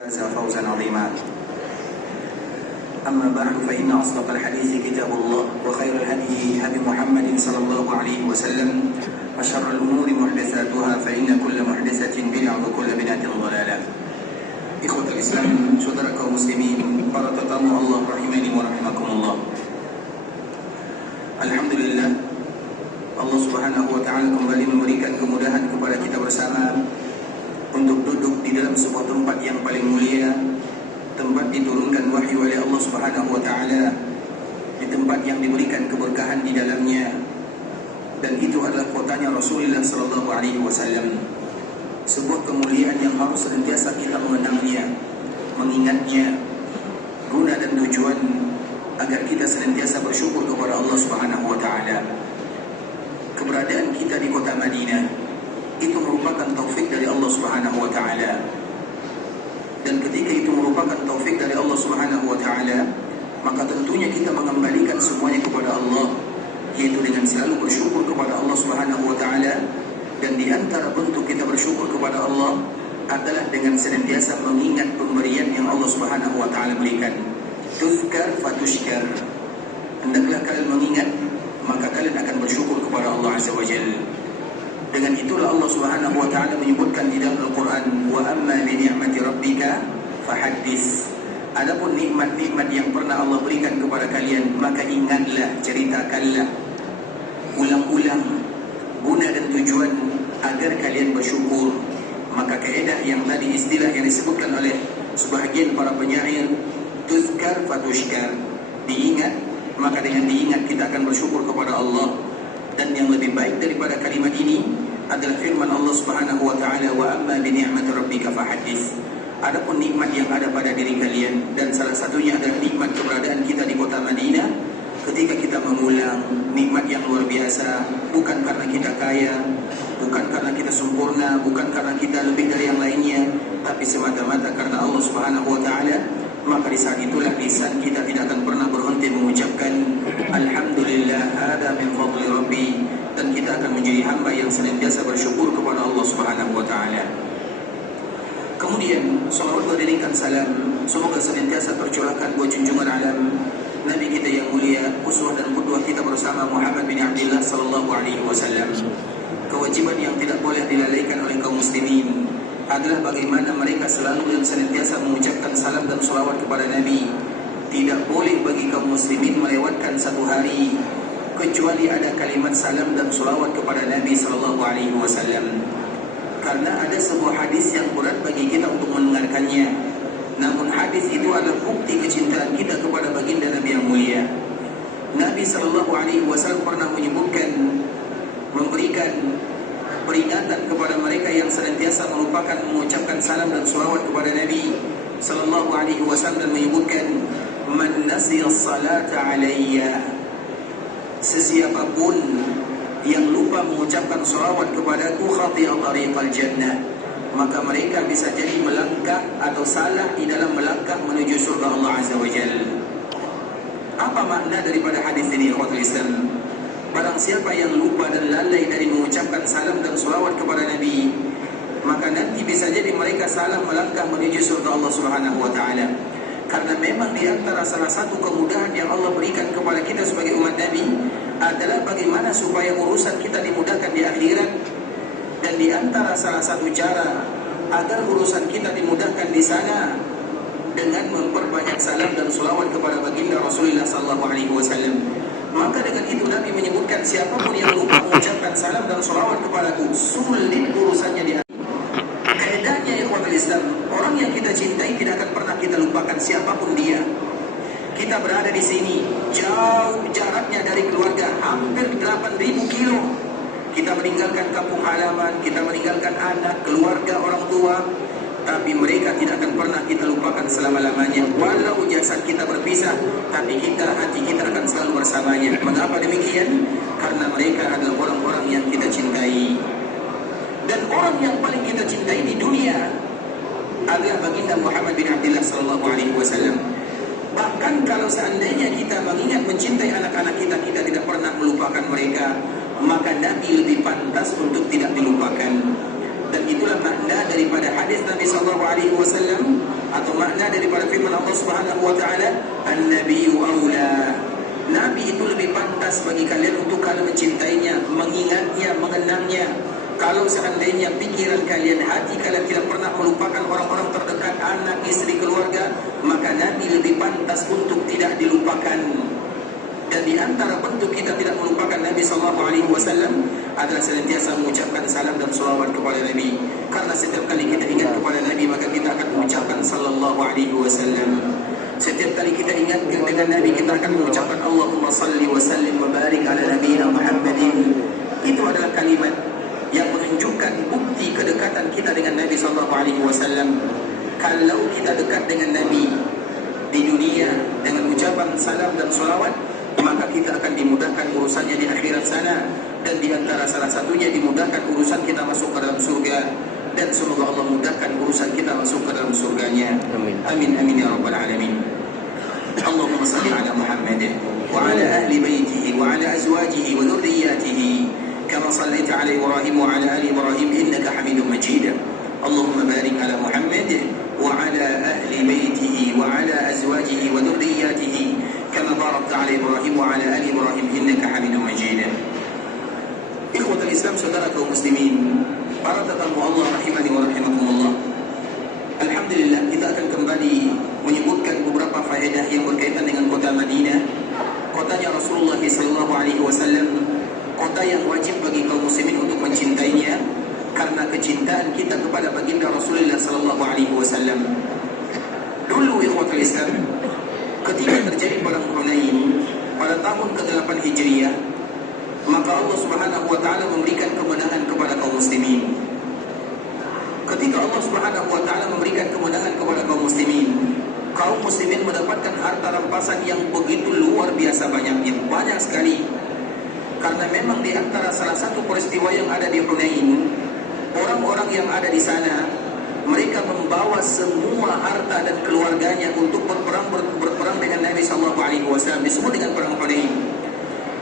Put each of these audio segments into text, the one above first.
فاز فوزا عظيما. أما بعد فإن أصدق الحديث كتاب الله وخير الهدي هدي محمد صلى الله عليه وسلم وشر الأمور محدثاتها فإن كل محدثة بدعة وكل بدعة ضلالة. إخوة الإسلام, saudara kaum muslimin, para tetamu Allah rahimani wa rahimakumullah. Alhamdulillah, Allah Subhanahu wa taala kembali memberikan kemudahan kepada kita bersama untuk duduk di dalam sebuah tempat yang paling mulia, tempat diturunkan wahyu oleh Allah Subhanahu wa taala, di tempat yang diberikan keberkahan di dalamnya, dan itu adalah kotanya Rasulullah sallallahu alaihi wasallam. Sebuah kemuliaan yang harus senantiasa kita mengenangnya, mengingatnya, guna dan tujuan agar kita senantiasa bersyukur kepada Allah Subhanahu wa taala. Keberadaan kita di kota Madinah itu merupakan taufik dari Allah Subhanahu wa taala. Dan ketika itu merupakan taufik dari Allah Subhanahu wa taala, maka tentunya kita mengembalikan semuanya kepada Allah, yaitu dengan selalu bersyukur kepada Allah Subhanahu wa taala. Dan di antara bentuk kita bersyukur kepada Allah adalah dengan senantiasa mengingat pemberian yang Allah Subhanahu wa taala berikan. Tuzkar fatushkar. Hendaklah kalian mengingat, maka kalian akan bersyukur kepada Allah Azza wa Jalla. Dengan itulah Allah Subhanahu wa taala menyebutkan di dalam Al-Qur'an, wa amma bi ni'mati rabbika fahaddits. Adapun nikmat-nikmat yang pernah Allah berikan kepada kalian, maka ingatlah, ceritakanlah, ulang-ulang, guna dan tujuan agar kalian bersyukur. Maka kaidah yang tadi, istilah yang disebutkan oleh sebahagian para penyair, tuzkar fatushkar, diingat, maka dengan diingat kita akan bersyukur kepada Allah. Dan yang lebih baik daripada kalimat ini adalah firman Allah Subhanahu wa taala, wa amma bi ni'mati rabbika fahaddits. Adapun nikmat yang ada pada diri kalian, dan salah satunya adalah nikmat keberadaan kita di kota Madinah, ketika kita mengulang nikmat yang luar biasa, bukan karena kita kaya, bukan karena kita sempurna, bukan karena kita lebih dari yang lainnya, tapi semata-mata karena Allah Subhanahu wa taala. Maka di saat itulah lisan kita tidak akan pernah berhenti mengucapkan alhamdulillah, hada min fadli rabbi, dan kita akan menjadi hamba yang senantiasa bersyukur kepada Allah Subhanahu wa taala. Kemudian salawat beriringkan salam semoga senantiasa tercurahkan buat junjungan alam Nabi kita yang mulia, uswah dan qudwah kita bersama Muhammad bin Abdullah sallallahu alaihi wasallam. Kewajiban yang tidak boleh dilalaikan oleh kaum muslimin adalah bagaimana mereka selalu dan senantiasa mengucapkan salam dan salawat kepada Nabi. Tidak boleh bagi kaum muslimin melewatkan satu hari kecuali ada kalimat salam dan salawat kepada Nabi sallallahu alaihi wasallam. Karena ada sebuah hadis yang berat bagi kita untuk mendengarkannya. Namun hadis itu adalah bukti kecintaan kita kepada baginda Nabi yang mulia. Nabi sallallahu alaihi wasallam pernah menyebutkan, memberikan peringatan kepada mereka yang senantiasa melupakan mengucapkan salam dan salawat kepada Nabi sallallahu alaihi wasallam, dan menyebutkan, man nasiya salata alayya, sesiapapun yang lupa mengucapkan salawat kepadaku, khati'a tariqal jannah, maka mereka bisa jadi melangkah atau salah di dalam melangkah menuju surga Allah Azza wa Jalla. Apa makna daripada hadis ini, ikhwatul Islam? Barang siapa yang lupa dan lalai dari mengucapkan salam dan salawat kepada Nabi, maka nanti bisa jadi mereka salah melangkah menuju surga Allah Subhanahu wa taala. Karena memang di antara salah satu kemudahan yang Allah berikan kepada kita sebagai umat Nabi adalah bagaimana supaya urusan kita dimudahkan di akhirat. Dan di antara salah satu cara agar urusan kita dimudahkan di sana dengan memperbanyak salam dan salawat kepada baginda Rasulullah sallallahu alaihi wasallam. Maka dengan itu Nabi menyebutkan, siapapun yang lupa mengucapkan salam dan salawat kepadaku, sulit urusannya di akhirat. Kaidahnya ikhwatul Islam, orang yang kita cintai tidak akan pernah kita lupakan siapapun dia. Kita berada di sini, jauh jaraknya dari keluarga, hampir 8.000 kilo. Kita meninggalkan kampung halaman, kita meninggalkan anak, keluarga, orang tua, tapi mereka tidak akan pernah kita lupakan selama-lamanya. Walau jasad kita berpisah, tapi hati kita akan selalu bersamanya. Mengapa demikian? Karena mereka adalah orang-orang yang kita cintai. Dan orang yang paling kita cintai di dunia adalah baginda Muhammad bin Abdullah sallallahu alaihi wasallam. Bahkan kalau seandainya kita mengingat mencintai anak-anak kita, kita tidak pernah melupakan mereka, maka Nabi lebih pantas untuk tidak dilupakan. Dan itulah makna daripada hadis Nabi sallallahu alaihi wasallam, atau makna daripada firman Allah Subhanahu wa taala, "An-nabiyyu aula." Nabi itu lebih pantas bagi kalian untuk kalian mencintainya, mengingatnya, mengenangnya. Kalau seandainya pikiran kalian, hati kalian tidak pernah melupakan orang-orang terdekat, anak, istri, keluarga, maka Nabi lebih pantas untuk tidak dilupakan. Dan di antara bentuk kita tidak melupakan Nabi SAW adalah senantiasa mengucapkan salam dan salawat kepada Nabi. Karena setiap kali kita ingat kepada Nabi, maka kita akan mengucapkan sallallahu alaihi wasallam. Setiap kali kita ingat dengan Nabi, kita akan mengucapkan Allahumma salli wa sallim wa barik ala nabiyina Muhammadin. Itu adalah kalimat yang menunjukkan bukti kedekatan kita dengan Nabi SAW. Kalau kita dekat dengan Nabi di dunia dengan ucapan salam dan salawat, maka kita akan dimudahkan urusannya di akhirat sana. Dan di antara salah satunya dimudahkan urusan kita masuk ke dalam surga. Dan semoga Allah mudahkan urusan kita masuk ke dalam surganya. Amin. Amin amin ya rabbal alamin. Allahumma salli ala Muhammad wa ala ahli baitihi wa ala azwajihi wa dhurriyyatihi kama sallaita ala Ibrahim wa ala ali Ibrahim innaka Hamidum Majid. Allahumma barik ala Muhammad wa ala ahli baitihi wa ala azwajihi wa dhurriyyatihi kama barakta ala Ibrahim wa ala ali Ibrahim innaka Hamidum Majid. Ikhwatul Islam, saudara kaum muslimin, para tetamu Allah rahimani wa rahimakumullah. Alhamdulillah, kita akan kembali menyebutkan beberapa faedah yang berkaitan dengan kota Madinah, kotanya Rasulullah SAW, kota yang wajib bagi kaum muslimin untuk mencintainya karena kecintaan kita kepada baginda Rasulullah SAW. Dulu ikhwatul Islam, ketika terjadi perang Hunain pada tahun ke-8 Hijriah, maka Allah Subhanahu wa taala memberikan kemenangan kepada kaum muslimin. Ketika Allah Subhanahu wa taala memberikan kemenangan kepada kaum muslimin mendapatkan harta rampasan yang begitu luar biasa banyaknya, banyak sekali. Karena memang di antara salah satu peristiwa yang ada di Hunain, orang-orang yang ada di sana mereka membawa semua harta dan keluarganya untuk berperang dengan Nabi sallallahu alaihi wasallam, disebut dengan perang Hunain.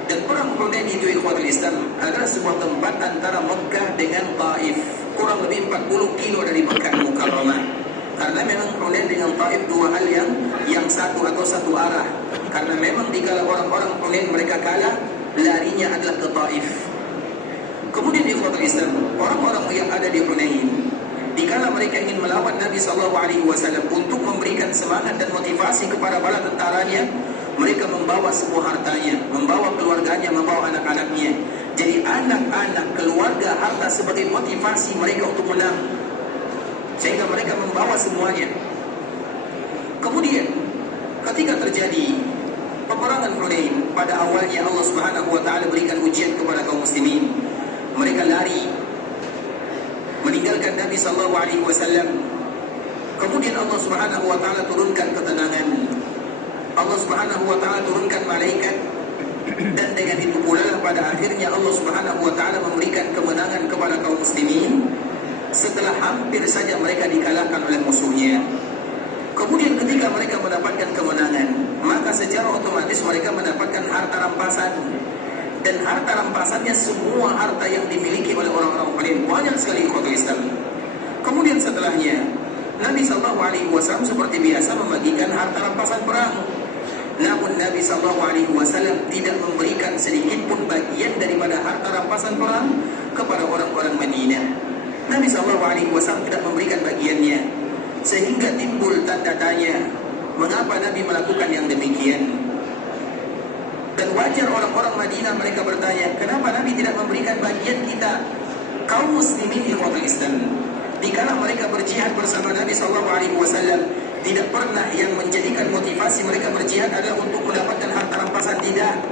Dan perang Hunain itu ikhwatul Islam adalah sebuah tempat antara Mekah dengan Taif, kurang lebih 40 kilo dari Mekah Mukarramah. Karena memang Hunain dengan Taif dua hal yang satu atau satu arah. Karena memang dikala orang-orang Hunain mereka kalah, larinya adalah ke Taif. Kemudian ikhwatul Islam, orang-orang yang ada di Hunain, dikala mereka ingin melawan Nabi SAW untuk memberikan semangat dan motivasi kepada bala tentaranya, mereka membawa semua hartanya, membawa keluarganya, membawa anak-anaknya. Jadi anak-anak, keluarga, harta sebagai motivasi mereka untuk menang, sehingga mereka membawa semuanya. Kemudian ketika terjadi peperangan Hunain, pada awalnya Allah Subhanahu wa taala berikan ujian kepada kaum muslimin. Mereka lari meninggalkan Nabi sallallahu alaihi wasallam. Kemudian Allah Subhanahu wa taala turunkan ketenangan. Allah Subhanahu wa taala turunkan malaikat, dan dengan itu pula pada akhirnya Allah Subhanahu wa taala memberikan kemenangan kepada kaum muslimin setelah hampir saja mereka dikalahkan oleh musuhnya. Kemudian ketika mereka mendapatkan kemenangan, maka secara otomatis mereka mendapatkan harta rampasan. Dan harta rampasannya semua harta yang dimiliki oleh orang-orang Hunain, banyak sekali ikhwatul Islam. Kemudian setelahnya Nabi SAW seperti biasa membagikan harta rampasan perang. Namun Nabi SAW tidak memberikan sedikit pun bagian daripada harta rampasan perang kepada orang-orang Madinah. Nabi SAW tidak memberikan bagiannya, sehingga timbul tanda tanya, mengapa Nabi melakukan yang demikian? Dan wajar orang-orang Madinah mereka bertanya, kenapa Nabi tidak memberikan bagian kita? Kaum muslimin ikhwatul Islam, dikala mereka berjihad bersama Nabi SAW, tidak pernah yang menjadikan motivasi mereka berjihad adalah untuk mendapatkan harta rampasan, tidak.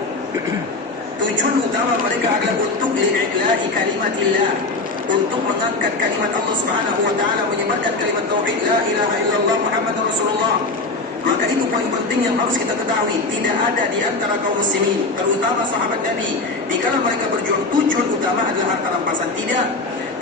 Tujuan utama mereka adalah untuk li'i'la'i kalimatillah, untuk mengangkat kalimat Allah Subhanahu wa taala, menyebarkan kalimat tauhid la ilaha illallah Muhammadur Rasulullah. Maka itu poin penting yang harus kita ketahui. Tidak ada di antara kaum muslimin, terutama sahabat Nabi, dikala mereka berjuang tujuan utama adalah harta rampasan, tidak.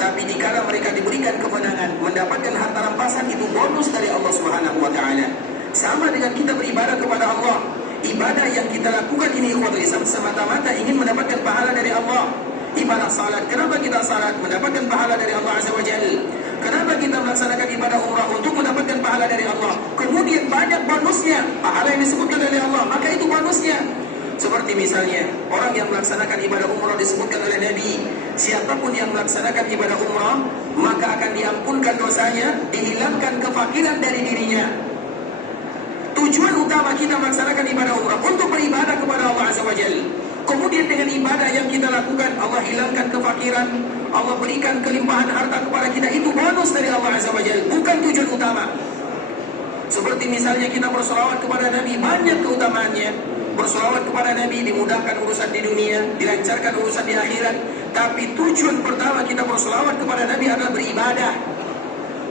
Tapi dikala mereka diberikan kemenangan, mendapatkan harta rampasan, itu bonus dari Allah Subhanahu wa taala. Sama dengan kita beribadah kepada Allah. Ibadah yang kita lakukan ini ikhwatul Islam semata-mata ingin mendapatkan pahala dari Allah. Ibadah salat, kenapa kita salat? Mendapatkan pahala dari Allah Azza wa Jalla. melaksanakan ibadah umrah untuk mendapatkan pahala dari Allah, kemudian banyak bonusnya, pahala yang disebutkan oleh Allah, maka itu bonusnya. Seperti misalnya orang yang melaksanakan ibadah umrah disebutkan oleh Nabi, siapapun yang melaksanakan ibadah umrah maka akan diampunkan dosanya, dihilangkan kefakiran dari dirinya. Tujuan utama kita melaksanakan ibadah umrah untuk beribadah kepada Allah Azza wa Jalla. Kemudian dengan ibadah yang kita lakukan, Allah hilangkan kefakiran, Allah berikan kelimpahan harta kepada kita. Itu bonus dari Allah Azza wa Jalla, bukan tujuan utama. Seperti misalnya kita bersolawat kepada Nabi, banyak keutamaannya. Bersolawat kepada Nabi dimudahkan urusan di dunia, dilancarkan urusan di akhirat. Tapi tujuan pertama kita bersolawat kepada Nabi adalah beribadah.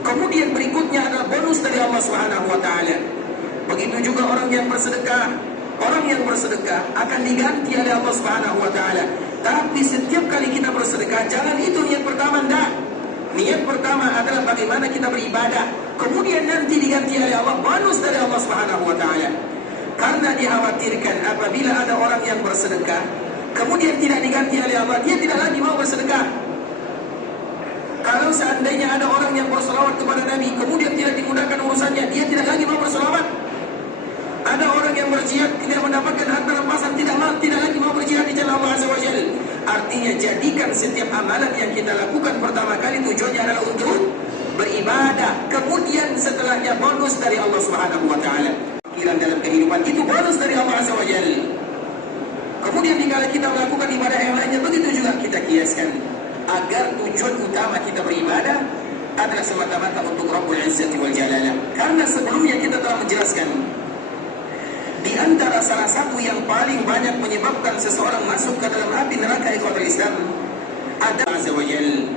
Kemudian berikutnya adalah bonus dari Allah Subhanahu wa Ta'ala. Begitu juga orang yang bersedekah. Orang yang bersedekah akan diganti oleh Allah Subhanahu wa Ta'ala. Tapi setiap kali kita bersedekah, jangan itu niat pertama, enggak. Niat pertama adalah bagaimana kita beribadah, kemudian nanti diganti oleh Allah bonus dari Allah Subhanahu wa Ta'ala. Karena dikhawatirkan apabila ada orang yang bersedekah kemudian tidak diganti oleh Allah, dia tidak lagi mau bersedekah. Kalau seandainya ada orang yang berselawat kepada Nabi kemudian tidak dimudahkan urusannya, dia tidak lagi mau berselawat. Ada orang yang berjihad tidak mendapatkan harta rampasan, tidak lagi mau berjihad di jalan Allah Azza wa Jalla. Artinya jadikan setiap amalan yang kita lakukan pertama kali tujuannya adalah untuk beribadah, kemudian setelahnya bonus dari Allah Subhanahu wa Ta'ala. Dalam kehidupan itu bonus dari Allah Azza wa Jalla. Kemudian dikala kita melakukan ibadah yang lainnya, begitu juga kita kiaskan agar tujuan utama kita beribadah adalah semata-mata untuk Rabbul Izzati wal Jalalah. Karena sebelumnya kita telah menjelaskan di antara salah satu yang paling banyak menyebabkan seseorang masuk ke dalam api neraka ikhwatul Islam ada Azza wa Jalla.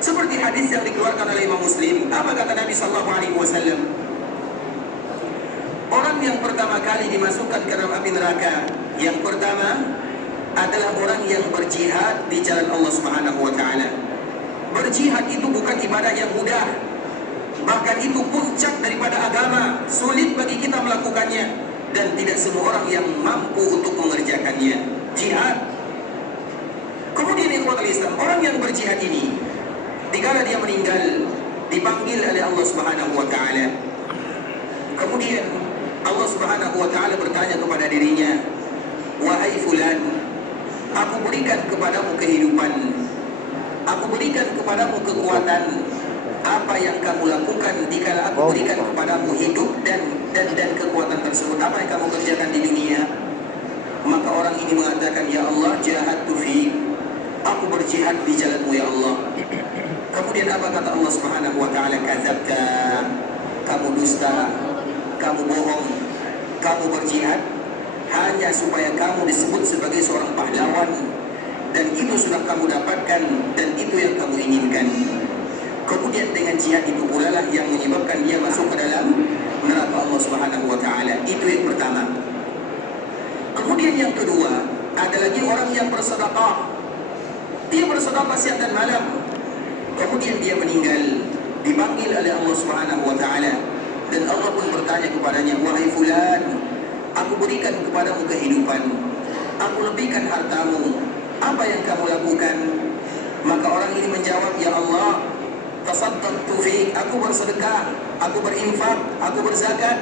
Seperti hadis yang dikeluarkan oleh Imam Muslim, apa kata Nabi sallallahu alaihi wasallam? Orang yang pertama kali dimasukkan ke dalam api neraka, yang pertama adalah orang yang berjihad di jalan Allah Subhanahu wa Ta'ala. Berjihad itu bukan ibadah yang mudah, bahkan itu puncak daripada agama. Sulit bagi kita melakukannya, dan tidak semua orang yang mampu untuk mengerjakannya. Jihad. Kemudian ikhwatul Islam, orang yang berjihad ini dikala dia meninggal dipanggil oleh Allah Subhanahu wa Ta'ala. Kemudian Allah Subhanahu wa Ta'ala bertanya kepada dirinya, wahai fulan, aku berikan kepadamu kehidupan, aku berikan kepadamu kekuatan. Apa yang kamu lakukan dikala aku berikan kepadamu hidup dan kekuatan tersebut? Apa yang kamu kerjakan di dunia? Maka orang ini mengatakan, ya Allah, jahadtu fi, aku berjihad di jalanmu ya Allah. Kemudian apa kata Allah Subhanahu wa Ta'ala? Kadzabta, kamu dusta, kamu bohong, kamu berjihad hanya supaya kamu disebut sebagai seorang pahlawan, dan itu sudah kamu dapatkan dan itu yang kamu inginkan. Kemudian dengan jihad itu pula lah yang menyebabkan dia masuk ke dalam neraka Allah Subhanahu wa Ta'ala. Itu yang pertama. Kemudian yang kedua, ada lagi orang yang bersedekah. Dia bersedekah siang dan malam. Kemudian dia meninggal, dipanggil oleh Allah Subhanahu wa Ta'ala, dan Allah pun bertanya kepadanya, wahai fulan, aku berikan kepadamu kehidupan, aku lebihkan hartamu, apa yang kamu lakukan? Maka orang ini menjawab, ya Allah, tasaddaqtu fi, aku bersedekah, aku berinfak, aku berzakat.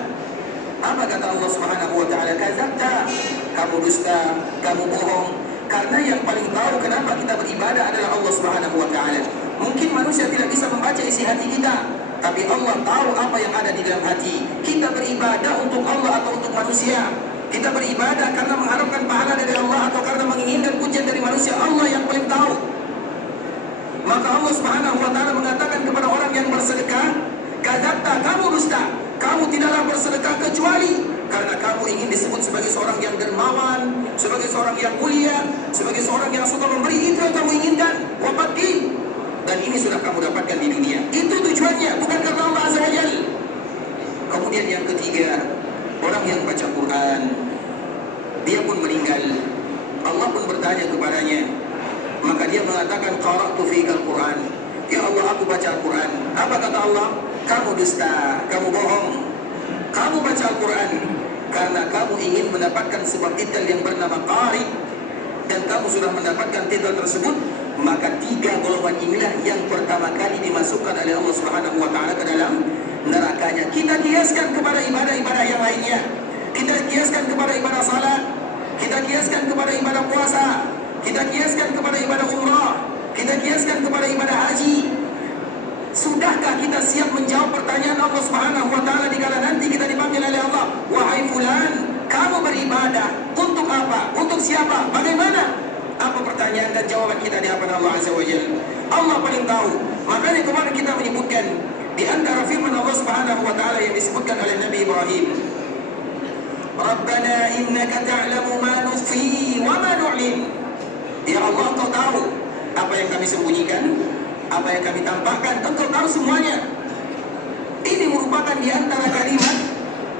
Apa kata Allah Subhanahu wa Ta'ala? Kadzabta, kamu dusta, kamu bohong. Karena yang paling tahu kenapa kita beribadah adalah Allah Subhanahu wa Ta'ala. Mungkin manusia tidak bisa membaca isi hati kita, tapi Allah tahu apa yang ada di dalam hati. Kita beribadah untuk Allah atau untuk manusia? Kita beribadah karena mengharapkan pahala dari Allah atau karena menginginkan pujian dari manusia? Allah yang paling tahu. Maka Allah Subhanahu wa Ta'ala mengatakan kepada orang yang bersedekah, kadzabta, kamu dusta, kamu tidaklah bersedekah kecuali karena kamu ingin disebut sebagai seorang yang dermawan, sebagai seorang yang mulia, sebagai seorang yang suka memberi. Itu yang kamu inginkan. Wabadin, dan ini sudah kamu dapatkan di dunia. Itu tujuannya, bukan karena Allah Azza wa Jalla. Kemudian yang ketiga, orang yang baca Quran, dia pun meninggal, Allah pun bertanya kepadanya, maka dia mengatakan, qara'tu fikal Quran, ya Allah, aku baca Al-Quran. Apa kata Allah? Kamu dusta, kamu bohong. Kamu baca Al-Quran karena kamu ingin mendapatkan sebuah titel yang bernama qari, dan kamu sudah mendapatkan titel tersebut, Maka tiga golongan inilah yang pertama kali dimasukkan oleh Allah Subhanahu wa taala ke dalam nerakanya. Kita kiaskan kepada ibadah-ibadah yang lainnya. Kita kiaskan kepada ibadah salat, kita kiaskan kepada ibadah puasa, kita kiaskan kepada ibadah umrah, kita kiaskan kepada ibadah haji. Sudahkah kita siap menjawab pertanyaan Allah Subhanahu wa taala dikala nanti kita dipanggil oleh Allah, wahai fulan, kamu beribadah untuk apa? Untuk siapa? Bagaimana? Apa pertanyaan dan jawaban kita di hadapan Allah Azza wa Jalla? Allah paling tahu. Makanya kemarin kita menyebutkan di antara firman Allah Subhanahu wa taala yang disebutkan oleh Nabi Ibrahim, Rabbana innaka ta'lamu ma nukhfi wa ma nu'lin. Ya Allah, Engkau tahu apa yang kami sembunyikan, apa yang kami tampakkan, Engkau tahu semuanya. Ini merupakan di antara kalimat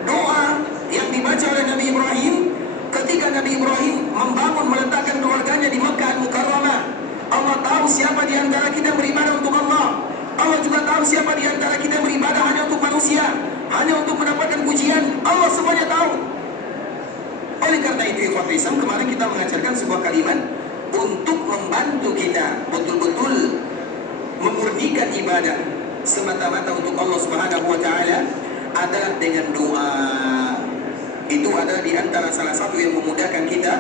doa yang dibaca oleh Nabi Ibrahim ketika Nabi Ibrahim membangun meletakkan keluarganya di Makkah Al-Mukarramah. Allah tahu siapa di antara kita beribadah untuk Allah. Allah juga tahu siapa di antara kita beribadah hanya untuk manusia, hanya untuk mendapatkan pujian. Allah semuanya tahu. Oleh karena itu, ikhwat Islam, kemarin kita mengajarkan sebuah kalimat untuk membantu kita betul-betul memurnikan ibadah semata-mata untuk Allah Subhanahu wa taala adalah dengan doa. Itu adalah di antara salah satu yang memudahkan kita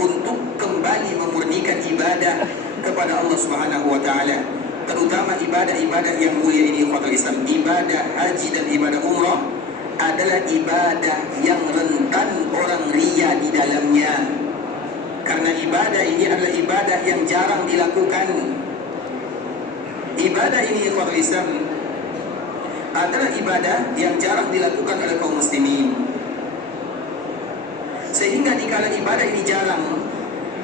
untuk kembali memurnikan ibadah kepada Allah Subhanahu wa taala. Terutama ibadah-ibadah yang mulia ini, ikhwatul Islam, ibadah haji dan ibadah umrah adalah ibadah yang rentan orang riya di dalamnya. Karena ibadah ini adalah ibadah yang jarang dilakukan. Ibadah ini, ikhwatul Islam, adalah ibadah yang jarang dilakukan oleh kaum muslimin. Sehingga dikala ibadah ini jarang,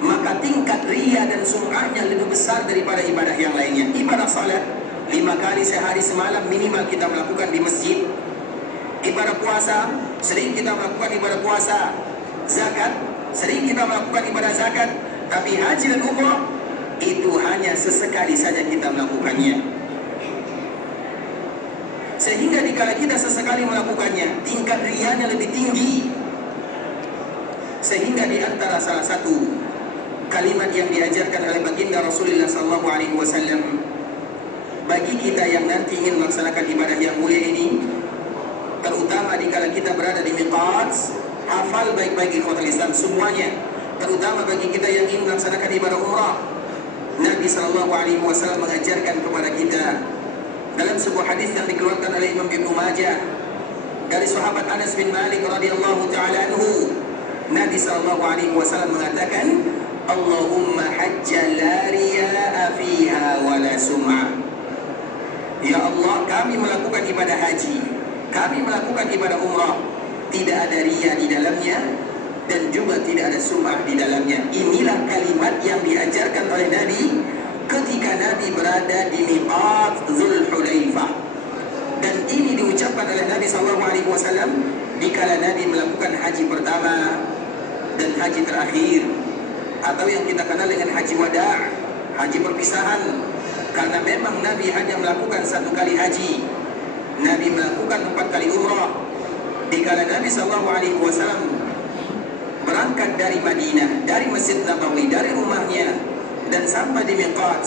maka tingkat riya dan sum'ahnya lebih besar daripada ibadah yang lainnya. Ibadah salat 5 kali sehari semalam minimal kita melakukan di masjid. Ibadah puasa sering kita melakukan ibadah puasa. Zakat sering kita melakukan ibadah zakat. Tapi haji dan umrah itu hanya sesekali saja kita melakukannya. Sehingga dikala kita sesekali melakukannya, tingkat riyanya lebih tinggi. Sehingga di antara salah satu kalimat yang diajarkan oleh baginda Rasulullah SAW bagi kita yang nanti ingin melaksanakan ibadah yang mulia ini, terutama dikala kita berada di miqat, hafal baik-baik ikhwatul Islam semuanya. Terutama bagi kita yang ingin melaksanakan ibadah umrah, Nabi SAW mengajarkan kepada kita dalam sebuah hadis yang dikeluarkan oleh Imam Ibnu Majah dari sahabat Anas bin Malik radhiyallahu taala anhu, Nabi SAW mengatakan, Allahumma hajja la riya'a fiha wa la sum'a. Ya Allah, kami melakukan ibadah haji, kami melakukan ibadah umrah, tidak ada riya di dalamnya dan juga tidak ada sum'ah di dalamnya. Inilah kalimat yang diajarkan oleh Nabi ketika Nabi berada di miqat Dzulhulaifah. Dan ini diucapkan oleh Nabi SAW dikala Nabi melakukan haji pertama dan haji terakhir, atau yang kita kenal dengan haji wada', haji perpisahan. Karena memang Nabi hanya melakukan 1 kali haji, Nabi melakukan 4 kali umrah. Dikala Nabi SAW berangkat dari Madinah, dari Masjid Nabawi, dari rumahnya, dan sampai di miqat,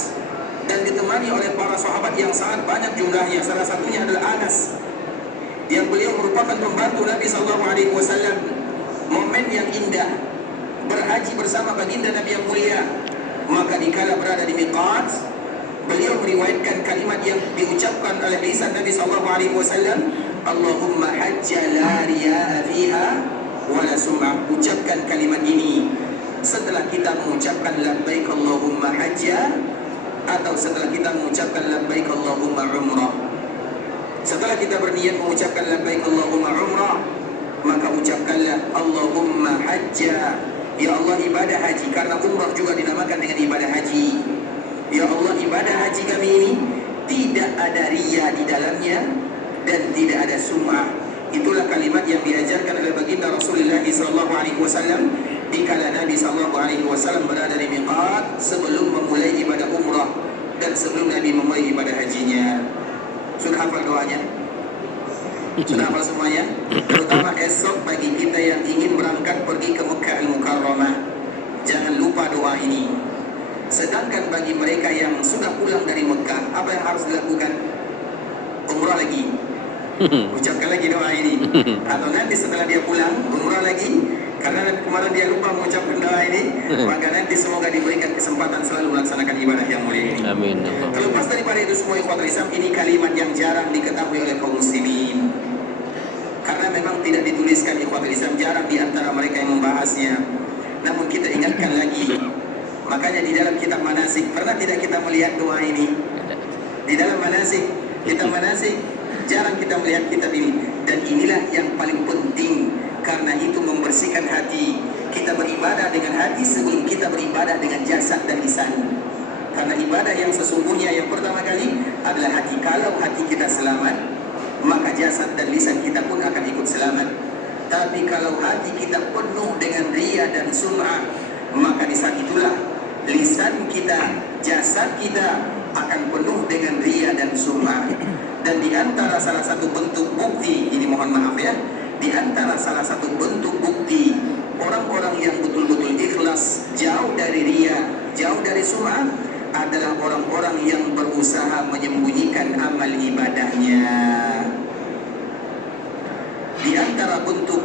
dan ditemani oleh para sahabat yang sangat banyak jumlahnya. Salah satunya adalah Anas, yang beliau merupakan pembantu Nabi SAW. Momen yang indah berhaji bersama baginda Nabi yang mulia. Maka dikala berada di miqat, beliau meriwayatkan kalimat yang diucapkan oleh lisan Nabi SAW, Allahumma hajja la riya'a fiha wa la sum'a. Ucapkan kalimat ini setelah kita mengucapkan labbaik Allahumma hajja, atau setelah kita mengucapkan labbaik Allahumma umrah. Setelah kita berniat mengucapkan labbaik Allahumma umrah, maka ucapkanlah Allahumma hajja. Ya Allah, ibadah haji, karena umrah juga dinamakan dengan ibadah haji. Ya Allah, ibadah haji kami ini tidak ada riya di dalamnya dan tidak ada sum'ah. Itulah kalimat yang diajarkan oleh baginda Rasulullah SAW dikala Nabi SAW berada di miqat sebelum memulai ibadah umrah dan sebelum Nabi memulai ibadah hajinya. Sudah hafal doanya? Sudah hafal semuanya? Terutama esok bagi kita yang ingin berangkat pergi ke Makkah Al-Mukarramah, jangan lupa doa ini. Sedangkan bagi mereka yang sudah pulang dari Mekah, apa yang harus dilakukan? Umrah lagi. Ucapkan lagi doa ini. Atau nanti setelah dia pulang, umrah lagi. Karena kemarin dia lupa mengucapkan doa ini, maka nanti semoga diberikan kesempatan selalu melaksanakan ibadah yang mulia ini. Amin. Terlepas daripada itu semua, ikhwatul Islam, ini kalimat yang jarang diketahui oleh kaum muslimin. Karena memang tidak dituliskan, ikhwatul Islam, jarang di antara mereka yang membahasnya. Namun kita ingatkan lagi. Makanya di dalam kitab manasik, pernah tidak kita melihat doa ini? Di dalam manasik, kitab manasik, jarang kita melihat kitab ini. Dan inilah yang paling penting, karena itu membersihkan hati. Kita beribadah dengan hati sebelum kita beribadah dengan jasad dan lisan. Karena ibadah yang sesungguhnya yang pertama kali adalah hati. Kalau hati kita selamat, maka jasad dan lisan kita pun akan ikut selamat. Tapi kalau hati kita penuh dengan riya dan sum'ah, maka di saat itulah lisan kita, jasad kita akan penuh dengan riya dan sum'ah. Dan di antara salah satu bentuk bukti, ini mohon maaf ya, di antara salah satu bentuk bukti orang-orang yang betul-betul ikhlas, jauh dari riya, jauh dari sum'ah, adalah orang-orang yang berusaha menyembunyikan amal ibadahnya. Di antara bentuk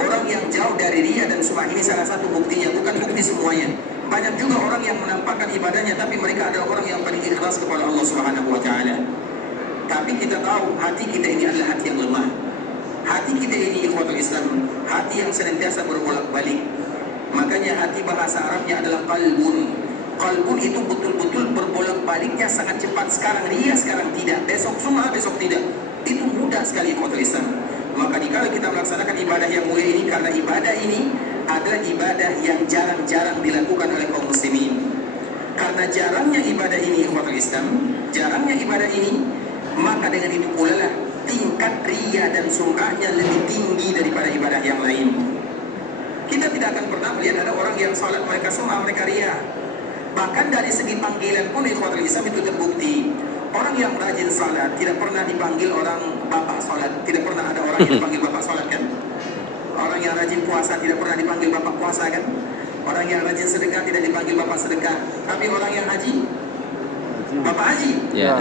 orang yang jauh dari riya dan sum'ah ini salah satu buktinya, bukan bukti semuanya. Banyak juga orang yang menampakkan ibadahnya, tapi mereka adalah orang yang paling ikhlas kepada Allah Subhanahu wa Ta'ala. Tapi kita tahu hati kita ini adalah hati yang lemah. Hati kita ini, ikhwatul Islam, hati yang senantiasa berbolak-balik. Makanya hati bahasa Arabnya adalah qalbun. Qalbun itu betul-betul berbolak-baliknya sangat cepat. Sekarang riya, sekarang tidak. Besok sum'ah, besok tidak. Itu mudah sekali, ikhwatul Islam. Maka dikala kita melaksanakan ibadah yang mulia ini, karena ibadah ini adalah ibadah yang jarang-jarang dilakukan oleh kaum muslimin. Karena jarangnya ibadah ini, ikhwatul Islam, jarangnya ibadah ini, maka dengan itu pula lah tingkat riya dan sum'ahnya lebih tinggi daripada ibadah yang lain. Kita tidak akan pernah melihat ada orang yang salat mereka sum'ah, mereka riya. Bahkan dari segi panggilan pun, ikhwatul Islam, itu terbukti. Orang yang rajin salat tidak pernah dipanggil orang bapak salat. Tidak pernah ada orang yang dipanggil bapak salat, kan? Orang yang rajin puasa tidak pernah dipanggil bapak puasa, kan? Orang yang rajin sedekah tidak dipanggil bapak sedekah. Tapi orang yang haji, bapak haji. Ya.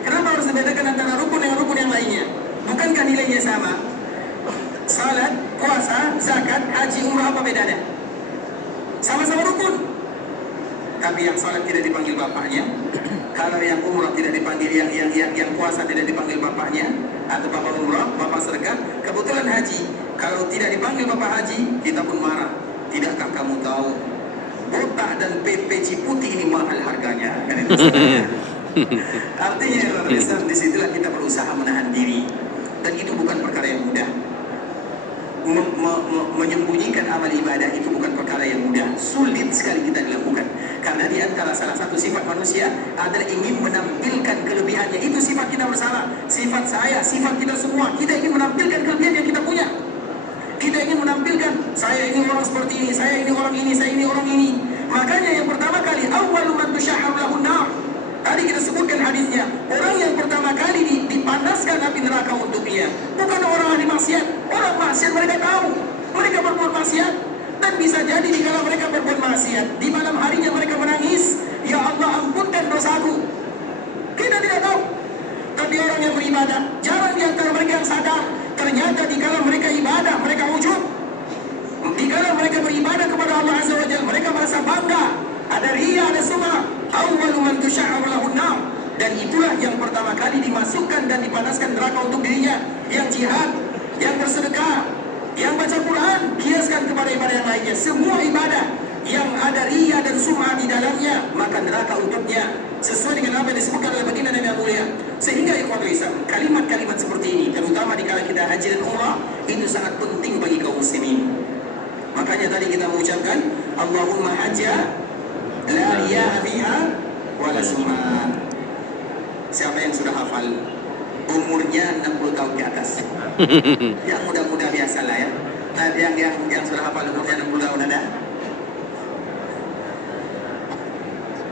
Kenapa harus membedakan antara rukun dengan rukun yang lainnya? Bukankah nilainya sama? Salat, puasa, zakat, haji, umrah, apa bedanya? Sama-sama rukun. Tapi yang salat tidak dipanggil bapaknya. Kalau yang umrah tidak dipanggil, yang puasa tidak dipanggil bapaknya, atau bapak umrah, bapak sedekah. Kebetulan haji, kalau tidak dipanggil bapak haji, kita pun marah. Tidakkah kamu tahu botak dan peci putih ini mahal harganya? Kan itu artinya, disitulah kita berusaha menahan diri. Dan itu bukan perkara yang mudah. Menyembunyikan amal ibadah itu bukan perkara yang mudah. Sulit sekali kita dilakukan. Karena di antara salah satu sifat manusia adalah ingin menampilkan kelebihannya. Itu sifat kita bersama, sifat saya, sifat kita semua. Kita ingin menampilkan kelebihan yang kita punya. Kita ingin menampilkan, saya ini orang seperti ini, saya ini orang ini, saya ini orang ini. Makanya yang pertama kali, awwalu man tusyahharu lahun nar. Tadi kita sebutkan hadisnya, orang yang pertama kali dipanaskan api neraka untuknya bukan orang ahli maksiat. Orang maksiat mereka tahu, mereka berbuat maksiat, dan bisa jadi dikala mereka berbuat maksiat, di malam harinya mereka menangis, ya Allah ampunkan dosaku. Kita tidak tahu. Tapi orang yang beribadah, jarang di antara mereka yang sadar. Ternyata dikala mereka ibadah, mereka ujub. Dikala mereka beribadah kepada Allah Azza wa Jalla, mereka merasa bangga. Ada riya, ada sum'ah. Awwalu man tusya'aru lahun nar. Dan itulah yang pertama kali dimasukkan dan dipanaskan neraka untuk dirinya. Yang jihad, yang bersedekah, yang baca Quran, kiaskan kepada ibadah yang lainnya. Semua ibadah yang ada riya dan sum'ah di dalamnya, maka neraka untuknya. Sesuai dengan apa yang disebutkan oleh baginda Nabi yang mulia. Sehingga ikhwatul Islam, kalimat-kalimat seperti ini, terutama dikala kita haji dan umrah, itu sangat penting bagi kaum muslimin. Makanya tadi kita mengucapkan Allahumma hajja la riya'a fiha wa la sum'ah. Siapa yang sudah hafal? Umurnya 60 tahun ke atas. Yang muda-muda biasalah ya. Yang sudah hafal umurnya 60 tahun ada?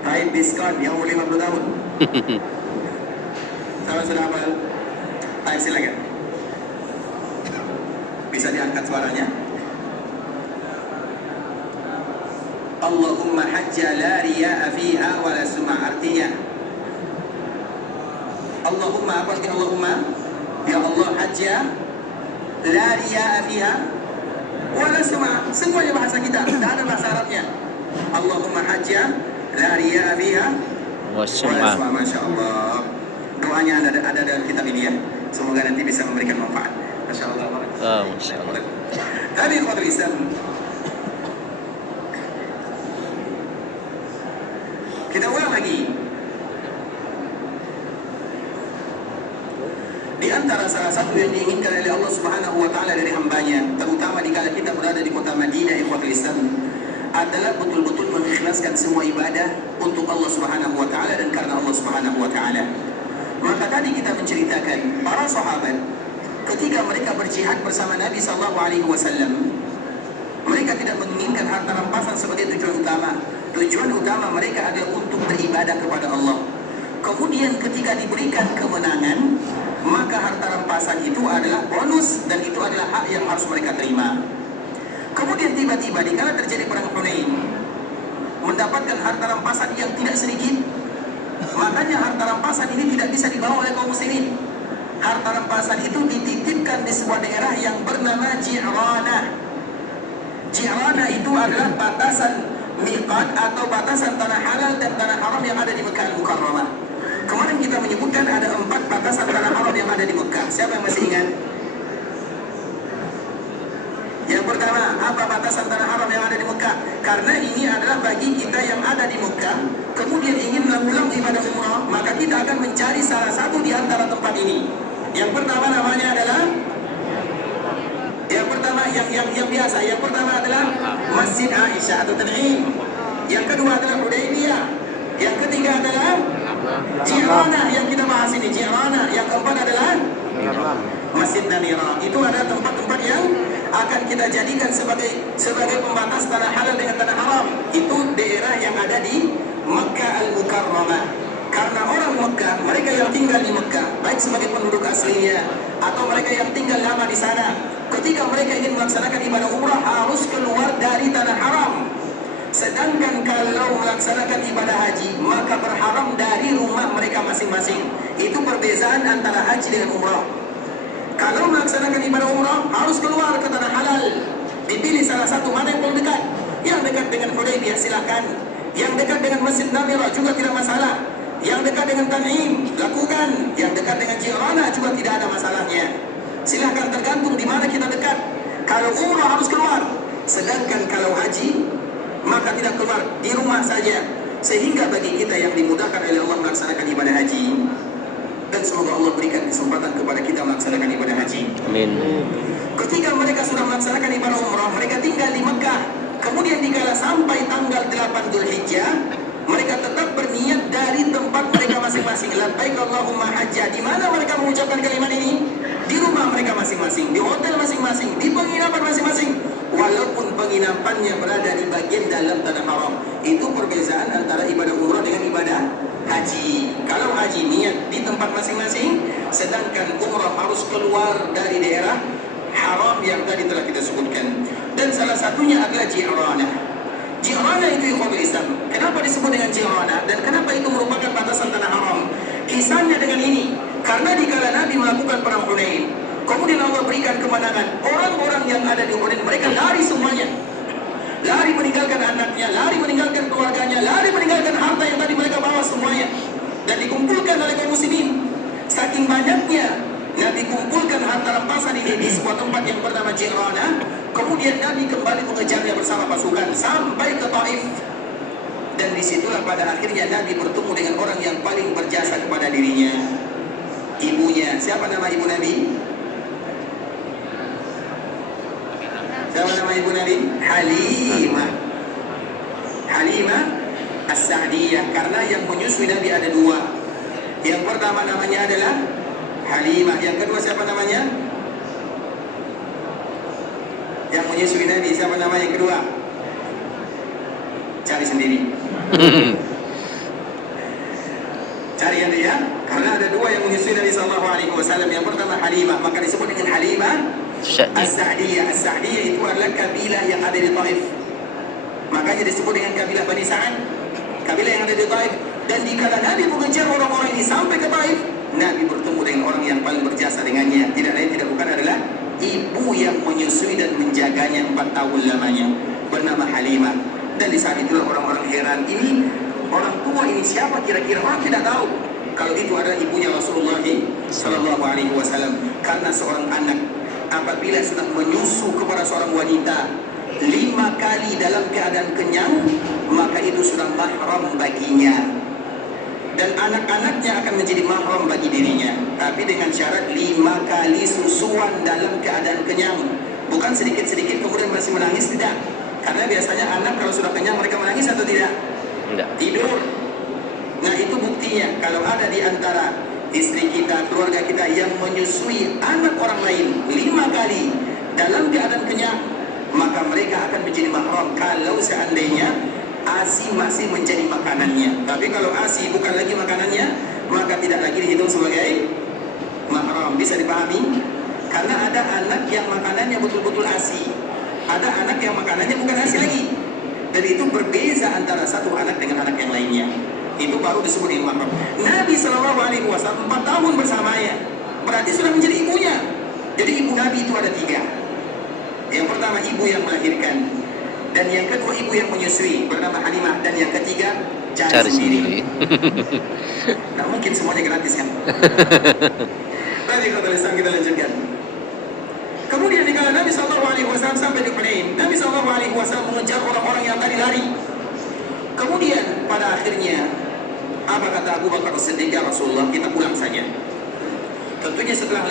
Baik, diskon yang umur 50 tahun. Sama sudah hafal? Baik, silakan. Bisa diangkat suaranya? Allahumma hajja la riya'a fiha wa la sum'a. Artinya Allahumma, apa artinya Allahumma? Ya Allah, hajja la riya'a fiha wa la sum'a. Semuanya bahasa kita, tidak ada bahasa Arabnya. Allahumma hajja la riya'a fiha wa la sum'a. Masya Allah. Doanya ada dalam kitab ini ya. Semoga nanti bisa memberikan manfaat. Masya Allah. Masya Allah. Tapi ikhwatul Islam, kita ulang lagi. Di antara salah satu yang diinginkan oleh Allah Subhanahu wa taala dari hambanya, terutama dikala kita berada di kota Madinah, ikhwatul Islam, adalah betul-betul mengikhlaskan semua ibadah untuk Allah Subhanahu wa taala dan karena Allah Subhanahu wa taala. Maka tadi kita menceritakan para sahabat ketika mereka berjihad bersama Nabi sallallahu alaihi wasallam, mereka tidak menginginkan harta rampasan sebagai tujuan utama. Tujuan utama mereka adalah untuk beribadah kepada Allah. Kemudian ketika diberikan kemenangan, maka harta rampasan itu adalah bonus dan itu adalah hak yang harus mereka terima. Kemudian tiba-tiba dikala terjadi perang Hunain, mendapatkan harta rampasan yang tidak sedikit. Makanya harta rampasan ini tidak bisa dibawa oleh kaum muslimin. Harta rampasan itu dititipkan di sebuah daerah yang bernama Ji'rana. Ji'rana itu adalah batasan miqat atau batasan tanah halal dan tanah haram yang ada di Mekah Al-Mukarramah. Kemarin kita menyebutkan ada 4 batasan tanah haram yang ada di Mekah. Siapa yang masih ingat? Yang pertama, apa batasan tanah haram yang ada di Mekah? Karena ini adalah bagi kita yang ada di Mekah, kemudian ingin mengulang ibadah umrah, maka kita akan mencari salah satu di antara tempat ini. Yang pertama namanya adalah, yang pertama yang biasa, yang pertama adalah Masjid Aisyah atau Tan'im. Yang kedua adalah Hudaybiyah. Yang ketiga adalah Ji'rana yang kita bahas ini, Ji'rana. Yang keempat adalah Masjid Namira. Itu adalah tempat-tempat yang akan kita jadikan sebagai pembatas tanah halal dengan tanah haram. Itu daerah yang ada di Mekah Al-Mukarramah. Karena orang Mekah, mereka yang tinggal di Mekah, baik sebagai penduduk aslinya atau mereka yang tinggal lama di sana, ketika mereka ingin melaksanakan ibadah umrah harus keluar dari tanah haram. Sedangkan kalau melaksanakan ibadah haji, maka berharam dari rumah mereka masing-masing. Itu perbezaan antara haji dengan umrah. Kalau melaksanakan ibadah umrah harus keluar ke tanah halal. Dipilih salah satu mana yang paling dekat. Yang dekat dengan Hudaybiyah silakan. Yang dekat dengan Masjid Namira juga tidak masalah. Yang dekat dengan Tan'im lakukan. Yang dekat dengan Ji'rana juga tidak ada masalahnya. Silakan, tergantung di mana kita dekat. Kalau umrah harus keluar. Sedangkan kalau haji maka tidak keluar, di rumah saja. Sehingga bagi kita yang dimudahkan oleh Allah melaksanakan ibadah haji, dan semoga Allah berikan kesempatan kepada kita melaksanakan ibadah haji. Amin. Ketika mereka sudah melaksanakan ibadah umrah, mereka tinggal di Mekah. Kemudian dikala sampai tanggal 8 Dzulhijjah, mereka tetap berniat dari tempat mereka masing-masing. Labbaik Allahumma hajja. Di mana mereka mengucapkan kalimat ini? Di rumah mereka masing-masing, di hotel masing-masing, di penginapan masing-masing. Walaupun penginapannya berada di bagian dalam tanah haram. Itu perbezaan antara ibadah umrah dengan ibadah haji. Kalau haji niat di tempat masing-masing, sedangkan umrah harus keluar dari daerah haram yang tadi telah kita sebutkan. Dan salah satunya adalah Ji'rana. Ji'rana itu ikhwatul Islam. Kenapa disebut dengan Ji'rana dan kenapa itu merupakan batasan tanah haram? Kisahnya dengan ini, karena dikala Nabi melakukan perang Hunain, kemudian Allah berikan kemenangan. Orang-orang yang ada di Hunain, mereka lari semuanya. Lari meninggalkan anaknya, lari meninggalkan keluarganya, lari meninggalkan harta yang tadi mereka bawa semuanya. Dan dikumpulkan oleh kaum muslimin. Saking banyaknya, Nabi kumpulkan harta rampasan ini di sebuah tempat yang bernama Ji'rana. Kemudian Nabi kembali mengejarnya bersama pasukan sampai ke Taif. Dan disitulah pada akhirnya Nabi bertemu dengan orang yang paling berjasa kepada dirinya, ibunya. Siapa nama ibu Nabi? Siapa nama ibu Nabi? Halimah. Halimah As-Sa'diyah. Karena yang menyusui Nabi ada 2. Yang pertama namanya adalah Halimah. Yang kedua siapa namanya? Yang menyusui Nabi siapa nama yang kedua? Cari sendiri. Cari nanti ya. Karena ada 2 yang menyusui Nabi sallallahu alaihi wasallam. Yang pertama Halimah, maka disebut dengan Halimah As-Sa'diyah. As-Sa'diyah itu adalah kabilah yang ada di Taif. Makanya disebut dengan kabilah Bani Sa'ad, kabilah yang ada di Taif. Dan dikala Nabi mengejar orang-orang ini sampai ke Taif, Nabi bertemu dengan orang yang paling berjasa dengannya. Tidak lain tidak bukan adalah ibu yang menyusui dan menjaganya 4 tahun lamanya, bernama Halimah. Dan di saat itulah orang-orang heran, ini orang tua ini siapa kira-kira? Orang tidak tahu kalau itu adalah ibunya Rasulullah Sallallahu Alaihi Wasallam. Karena seorang anak apabila sudah menyusu kepada seorang wanita 5 kali dalam keadaan kenyang, maka itu sudah mahram baginya. Dan anak-anaknya akan menjadi mahram bagi dirinya, tapi dengan syarat 5 kali susuan dalam keadaan kenyang. Bukan sedikit-sedikit kemudian masih menangis, tidak. Karena biasanya anak kalau sudah kenyang mereka menangis atau tidak? Tidak. Tidur. Nah itu buktinya kalau ada di antara istri kita, keluarga kita yang menyusui anak orang lain 5 kali dalam keadaan kenyang, maka mereka akan menjadi mahram kalau seandainya ASI masih menjadi makanannya. Tapi kalau ASI bukan lagi makanannya, maka tidak lagi dihitung sebagai mahram. Bisa dipahami? Karena ada anak yang makanannya betul-betul ASI, ada anak yang makanannya bukan ASI lagi. Dan itu berbeza antara satu anak dengan anak yang lainnya. Itu baru disebut mahram. Nabi SAW 4 tahun bersamanya, berarti sudah menjadi ibunya. Jadi ibu Nabi itu ada 3. Yang pertama ibu yang melahirkan, dan yang kedua ibu yang menyusui bernama Halimah, dan yang ketiga cari sendiri. Nah mungkin semuanya gratis kan? Tadi kata lisan kita lanjutkan. Kemudian di kala Nabi SAW sampai di Hunain, Nabi SAW mengejar orang-orang yang tadi lari. Kemudian pada akhirnya apa kata Abu Bakar As-Siddiq? Ya Rasulullah, kita pulang saja. Tentunya setelah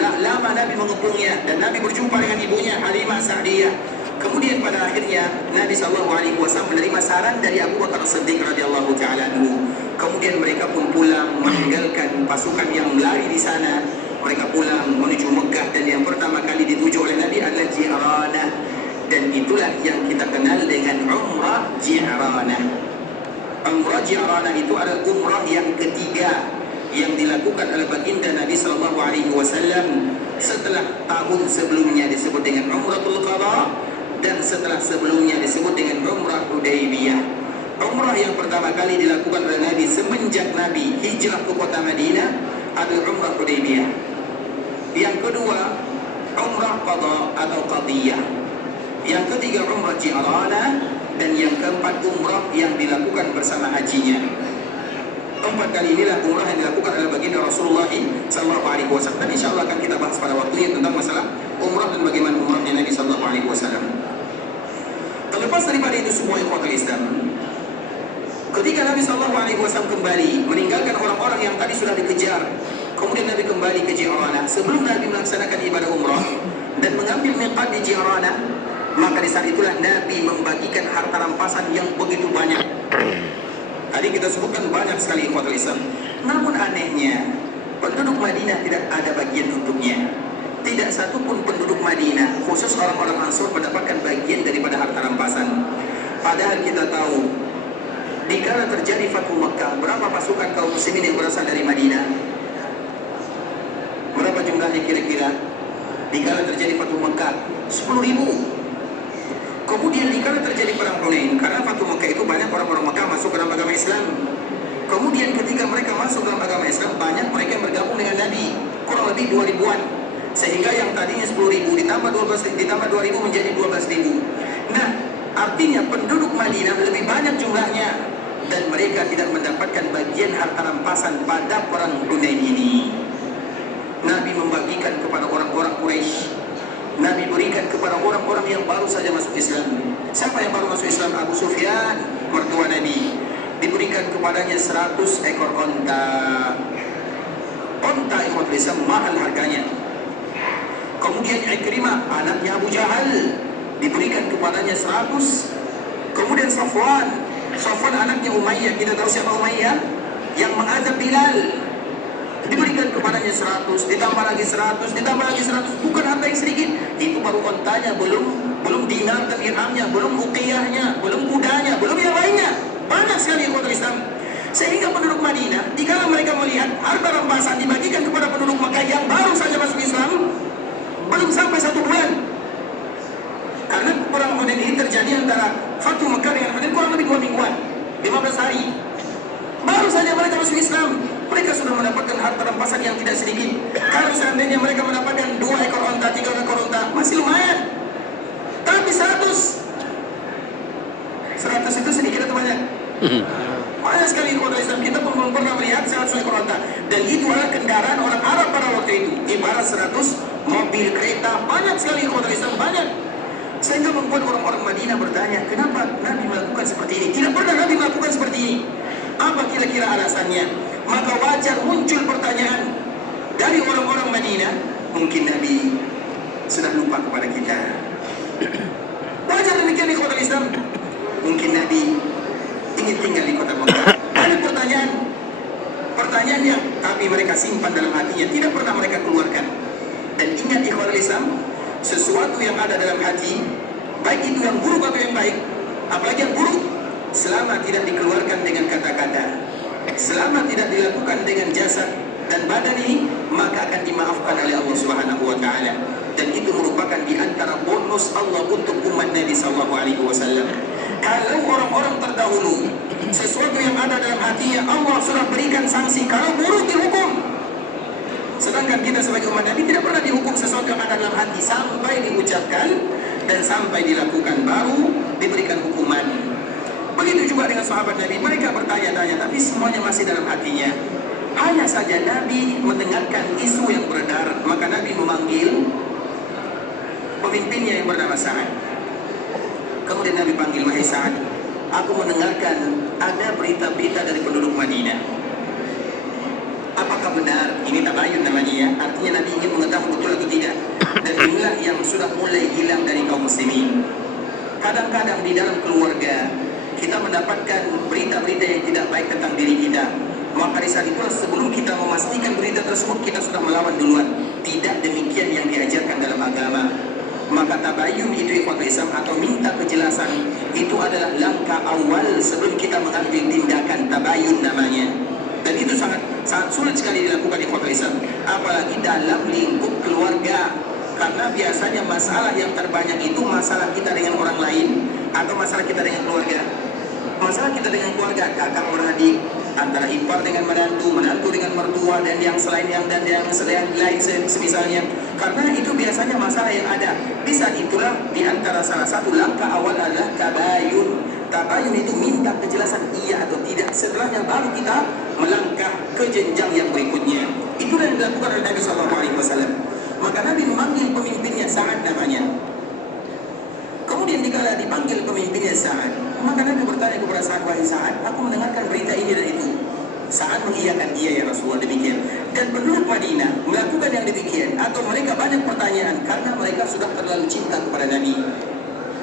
lama Nabi mengepungnya dan Nabi berjumpa dengan ibunya Halimah Sa'diyah. Kemudian pada akhirnya Nabi SAW menerima saran dari Abu Bakar As-Siddiq radhiyallahu taala anhu. Kemudian mereka pun pulang meninggalkan pasukan yang lari di sana. Mereka pulang menuju Mekah, dan yang pertama kali dituju oleh Nabi adalah Ji'ranah. Dan itulah yang kita kenal dengan Umrah Ji'ranah. Umrah Ji'ranah itu adalah umrah yang ketiga yang dilakukan oleh baginda Nabi SAW setelah tahun sebelumnya disebut dengan Umratul Qadha, dan setelah sebelumnya disebut dengan Umrah Hudaybiyah. Umrah yang pertama kali dilakukan oleh Nabi semenjak Nabi hijrah ke kota Madinah adalah Umrah Hudaybiyah. Yang kedua Umrah Qadha atau Qadiyah. Yang ketiga Umrah Ji'ranah, dan yang keempat umrah yang dilakukan bersama hajinya. 4 kali inilah umrah yang dilakukan oleh baginda Rasulullah SAW. Dan insya Allah akan kita bahas pada waktunya tentang masalah umrah dan bagaimana umrahnya Nabi SAW. Terlepas daripada itu semua ikhwatul Islam, ketika Nabi SAW kembali meninggalkan orang-orang yang tadi sudah dikejar, kemudian Nabi kembali ke Ji'ranah. Sebelum Nabi melaksanakan ibadah umrah dan mengambil miqat di Ji'ranah, maka di saat itulah Nabi membagikan harta rampasan yang begitu banyak. Tadi kita sebutkan banyak sekali ikhwatul Islam. Namun anehnya, penduduk Madinah tidak ada bagian untuknya. Tidak satu pun penduduk Madinah, khusus orang-orang Ansor, mendapatkan bagian daripada harta rampasan. Padahal kita tahu, dikala terjadi Fathu Makkah, berapa pasukan kaum muslimin yang berasal dari Madinah? Berapa jumlahnya kira-kira? Dikala terjadi Fathu Makkah, 10.000. Kemudian dikala terjadi perang Hunain, karena Fathu Makkah itu banyak orang-orang Makkah masuk ke dalam agama Islam. Kemudian ketika mereka masuk dalam agama Islam, banyak mereka yang bergabung dengan Nabi, kurang lebih 2.000-an. Sehingga yang tadinya 10.000 ditambah 2.000 menjadi 12.000. Nah, artinya penduduk Madinah lebih banyak jumlahnya, dan mereka tidak mendapatkan bagian harta rampasan pada perang Hunain ini. Nabi membagikan kepada orang-orang Quraisy. Nabi berikan kepada orang-orang yang baru saja masuk Islam. Siapa yang baru masuk Islam? Abu Sufyan, mertua Nabi. Diberikan kepadanya 100 ekor onta. Onta ikhwatul Islam mahal harganya. Kemudian Ikrimah, anaknya Abu Jahal, diberikan kepadanya 100. Kemudian Safwan anaknya Umayyah. Kita tahu siapa Umayyah? Yang mengazab Bilal. Diberikan kepadanya 100, ditambah lagi 100, ditambah lagi 100. Bukan harta yang sedikit. Itu baru ontanya, belum dinar dan dirhamnya, belum uqiyahnya, belum kudanya, belum yang lainnya. Banyak sekali ikhwatul Islam. Sehingga penduduk Madinah, jika mereka melihat harta rampasan dibagikan kepada penduduk Makkah yang baru saja masuk Islam, belum sampai 1 bulan. Karena perang Hunain ini terjadi antara Fatu Mekah dengan Hudaybiyah kurang lebih 2 mingguan, 15 hari. Baru saja mereka masuk Islam, mereka sudah mendapatkan harta rampasan yang tidak sedikit. Kalau seandainya mereka mendapatkan 2 ekor unta, 3 ekor unta, masih lumayan. Tapi 100 itu sedikit atau banyak? Banyak sekali kota Islam. Kita pun belum pernah melihat 100 ekor unta. Dan itu adalah kendaraan orang Arab pada waktu itu. Ibarat 100 mobil, kereta, banyak sekali kota Islam, banyak. Sehingga membuat orang-orang Madinah bertanya, kenapa Nabi melakukan seperti ini? Tidak pernah Nabi melakukan seperti ini. Apa kira-kira alasannya? Maka wajar muncul pertanyaan dari orang-orang Madinah, mungkin Nabi sudah lupa kepada kita. Wajar demikian di kota Islam. Mungkin Nabi ingin tinggal di kota Mekah. Ada pertanyaan yang tapi mereka simpan dalam hatinya, tidak pernah mereka keluarkan. Dan ingat ikhwan Islam, sesuatu yang ada dalam hati, baik itu yang buruk atau yang baik, apalagi yang buruk, selama tidak dikeluarkan dengan kata-kata, selama tidak dilakukan dengan jasad dan badan ini, maka akan dimaafkan oleh Allah Subhanahu wa taala. Dan itu merupakan di antara bonus Allah untuk umat Nabi sallallahu alaihi wasallam. Kalau orang-orang terdahulu sesuatu yang ada dalam hatinya Allah sudah berikan sanksi, kalau buruk dihukum. Sedangkan kita sebagai umat Nabi tidak pernah dihukum sesuatu yang ada dalam hati, sampai diucapkan dan sampai dilakukan baru diberikan hukuman. Begitu juga dengan sahabat Nabi, mereka bertanya-tanya tapi semuanya masih dalam hatinya. Hanya saja Nabi mendengarkan isu yang beredar, maka Nabi memanggil pemimpinnya yang bernama Sa'ad. Kemudian Nabi panggil, wahai Sa'ad, aku mendengarkan ada berita-berita dari penduduk Madinah. Apakah benar? Ini tabayun namanya ya. Artinya Nabi ingin mengetahui betul atau tidak. Dan inilah yang sudah mulai hilang dari kaum muslimin. Kadang-kadang di dalam keluarga kita mendapatkan berita-berita yang tidak baik tentang diri kita. Maka di saat itulah sebelum kita memastikan berita tersebut, kita sudah melawan duluan. Tidak demikian yang diajarkan dalam agama. Maka tabayun itu ikhwan Islam atau minta kejelasan itu adalah langkah awal sebelum kita mengambil tindakan. Tabayun namanya. Dan itu sangat sulit sekali dilakukan ikhwan Islam, apalagi dalam lingkup keluarga. Karena biasanya masalah yang terbanyak itu masalah kita dengan orang lain atau masalah kita dengan keluarga. Masalah kita dengan keluarga, kakak beradik, antara ipar dengan menantu, menantu dengan mertua, dan yang selain yang lain semisalnya. Karena itu biasanya masalah yang ada. Di saat itulah di antara salah satu langkah awal adalah tabayun. Tabayun itu minta kejelasan iya atau tidak. Setelahnya baru kita melangkah ke jenjang yang berikutnya. Itulah yang dilakukan oleh Nabi sallallahu alaihi wasallam. Maka Nabi memanggil pemimpinnya Sa'ad namanya. Kemudian dikala dipanggil pemimpinnya Sa'ad, maka Nabi bertanya kepada Sa'ad, wahai Sa'ad, aku mendengarkan berita ini dan itu. Sa'ad mengiyakan, iya ya Rasulullah, demikian. Dan penduduk Madinah melakukan yang demikian, atau mereka banyak pertanyaan karena mereka sudah terlalu cinta kepada Nabi.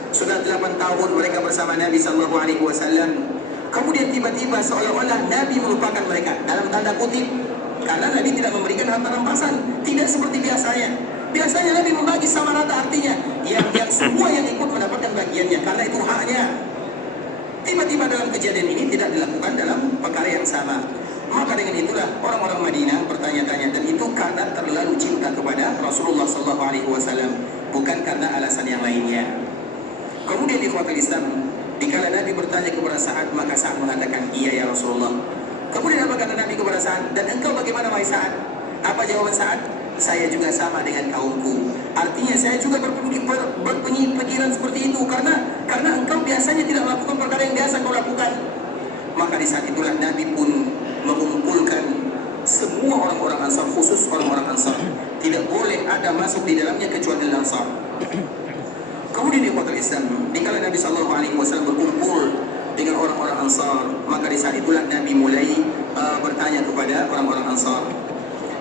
Sudah 8 tahun mereka bersama Nabi sallallahu alaihi wasallam. Kemudian tiba-tiba seolah-olah Nabi melupakan mereka, dalam tanda kutip, karena Nabi tidak memberikan harta rampasan, tidak seperti biasanya. Biasanya Nabi membagi sama rata, artinya yang semua yang ikut mendapatkan bagiannya, karena itu haknya. Tiba-tiba dalam kejadian ini tidak dilakukan dalam perkara yang sama. Maka dengan itulah orang-orang Madinah bertanya-tanya, dan itu karena terlalu cinta kepada Rasulullah SAW, bukan karena alasan yang lainnya. Kemudian di ikhwatul Islam, dikala Nabi bertanya kepada Sa'ad, maka Sa'ad mengatakan, iya ya Rasulullah. Kemudian apa kata Nabi kepada Sa'ad? Dan engkau bagaimana wahai Sa'ad? Apa jawaban Sa'ad? Saya juga sama dengan kaumku. Artinya saya juga berpikiran seperti itu karena engkau biasanya tidak melakukan perkara yang biasa kau lakukan. Maka di saat itulah Nabi pun mengumpulkan semua orang-orang Ansar, khusus orang-orang Ansar. Tidak boleh ada masuk di dalamnya kecuali Ansar. Kemudian di kota Islam, dikala Nabi sallallahu alaihi wasallam berkumpul dengan orang-orang Ansar, maka di saat itulah Nabi mulai bertanya kepada orang-orang Ansar.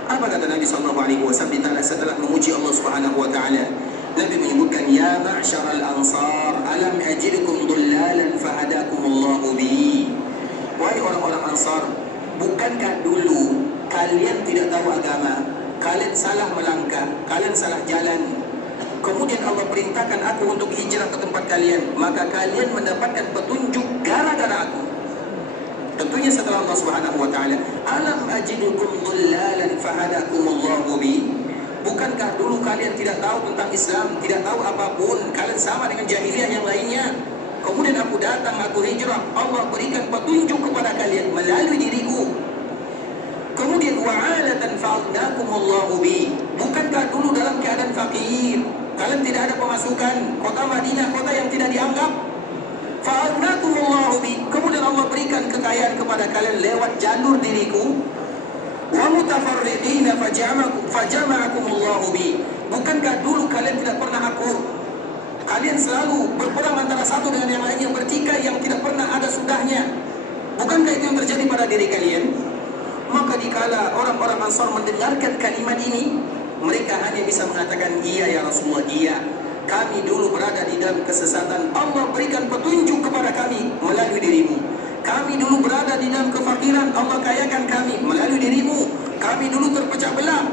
Apa kata Nabi sallallahu alaihi wasallam setelah memuji Allah Subhanahu wa taala? Nabi menyebutkan, ya ma'syaral ansar, alam ajidkum dhullalan fahadakumullahu bi. Wahai orang-orang Ansar, bukankah dulu kalian tidak tahu agama, kalian salah melangkah, kalian salah jalan, kemudian Allah perintahkan aku untuk hijrah ke tempat kalian, maka kalian mendapatkan petunjuk gara-gara aku. Tentunya setelah Allah Subhanahu wa taala, alam ajidukum dhullalan fahadakumullahu bi. Bukankah dulu kalian tidak tahu tentang Islam, tidak tahu apapun, kalian sama dengan jahiliyah yang lainnya? Kemudian aku datang, aku hijrah. Allah berikan petunjuk kepada kalian melalui diriku. Kemudian wa'alatan fa'adnakumullahu bi. Bukankah dulu dalam keadaan fakir, kalian tidak ada pemasukan, kota Madinah kota yang tidak dianggap. Fa'adnakumullahu bi. Kemudian Allah berikan kekayaan kepada kalian lewat jalur diriku. Wa mutafarriqina fajama'akumullahu bi. Bukankah dulu kalian tidak pernah akur? Kalian selalu berperang antara satu dengan yang lainnya, bertikai yang tidak pernah ada sudahnya. Bukankah itu yang terjadi pada diri kalian? Maka dikala orang-orang Ansar mendengarkan kalimat ini, mereka hanya bisa mengatakan, iya ya Rasulullah, iya. Kami dulu berada di dalam kesesatan, Allah berikan petunjuk kepada kami melalui dirimu. Kami dulu berada di dalam kefakiran, Allah kayakan kami melalui dirimu. Kami dulu terpecah belah,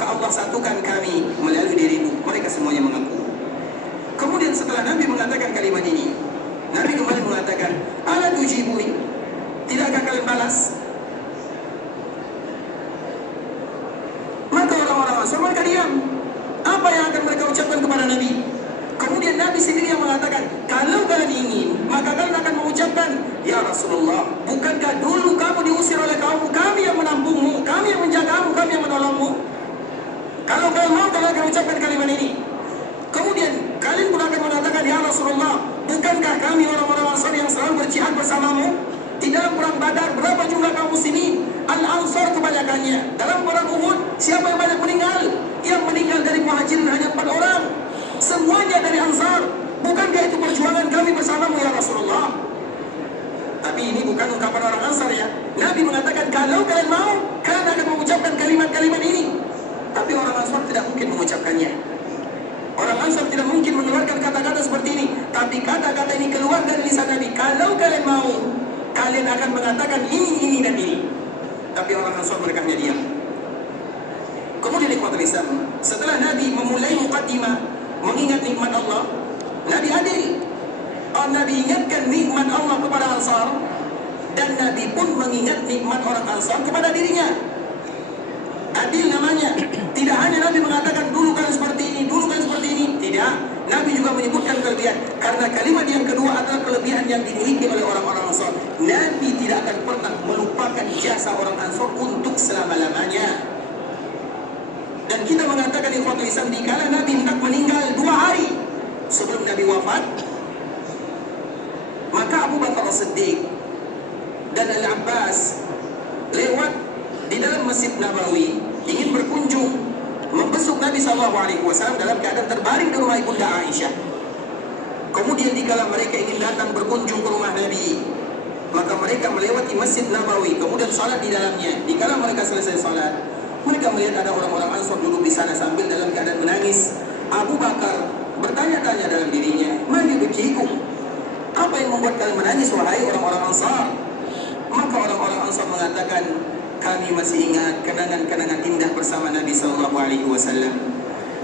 Allah satukan kami melalui dirimu. Mereka semuanya mengaku. Kemudian setelah Nabi mengatakan kalimat ini, Nabi kembali mengatakan, ala tujibuni, tidakkah kalian balas? Maka orang-orang Ansar mereka diam. Apa yang akan mereka ucapkan kepada Nabi? Kemudian Nabi sendiri yang mengatakan, kalau kalian ingin, maka kalian akan mengucapkan, ya Rasulullah, bukankah dulu kamu diusir oleh kaummu, kami yang menampungmu, kami yang menjagamu, kami yang menolongmu? Kalau kalian mau, kalian akan ucapkan kalimat ini. Kemudian kalian pun akan mengatakan, ya Rasulullah, bukankah kami orang-orang Ansar yang selalu berjihad bersamamu? Di dalam perang Badar, berapa jumlah kaum muslimin? Al-Ansar kebanyakannya. Dalam perang Uhud, siapa yang banyak meninggal? Yang meninggal dari Muhajirin hanya 4 orang. Semuanya dari Ansar. Bukankah itu perjuangan kami bersamamu ya Rasulullah? Tapi ini bukan ungkapan orang Ansar ya. Nabi mengatakan, kalau kalian mau, kalian akan mengucapkan kalimat-kalimat ini. Tapi orang Ansar tidak mungkin mengucapkannya. Orang Ansar tidak mungkin mengeluarkan kata-kata seperti ini. Tapi kata-kata ini keluar dari lisan Nabi. Kalau kalian mau, kalian akan mengatakan ini, dan ini. Tapi orang Ansar mereka hanya diam. Kemudian ikhwatul Islam, setelah Nabi memulai muqaddimah mengingat nikmat Allah, Nabi adil. Nabi ingatkan nikmat Allah kepada Ansar, dan Nabi pun mengingat nikmat orang Ansar kepada dirinya. Adil namanya. Tidak hanya Nabi mengatakan dulu kan seperti ini, dulu kan seperti ini. Tidak. Nabi juga menyebutkan kelebihan. Karena kalimat yang kedua adalah kelebihan yang dimiliki oleh orang-orang Ansar. Nabi tidak akan pernah melupakan jasa orang Ansar untuk selama-lamanya. Dan kita mengatakan ikhwatul Islam, dikala Nabi hendak meninggal 2 hari sebelum Nabi wafat, maka Abu Bakar As-Siddiq dan Al-Abbas lewat di dalam Masjid Nabawi ingin berkunjung membesuk Nabi SAW dalam keadaan terbaring di rumah Ibunda Aisyah. Kemudian dikala mereka ingin datang berkunjung ke rumah Nabi, maka mereka melewati Masjid Nabawi, kemudian salat di dalamnya. Dikala mereka selesai salat, mereka melihat ada orang-orang Ansar duduk di sana sambil dalam keadaan menangis. Abu Bakar bertanya-tanya dalam dirinya, "Man yubkikum?" Apa yang membuat kalian menangis wahai orang-orang Ansar? Maka orang-orang Ansar mengatakan, kami masih ingat kenangan-kenangan indah bersama Nabi SAW.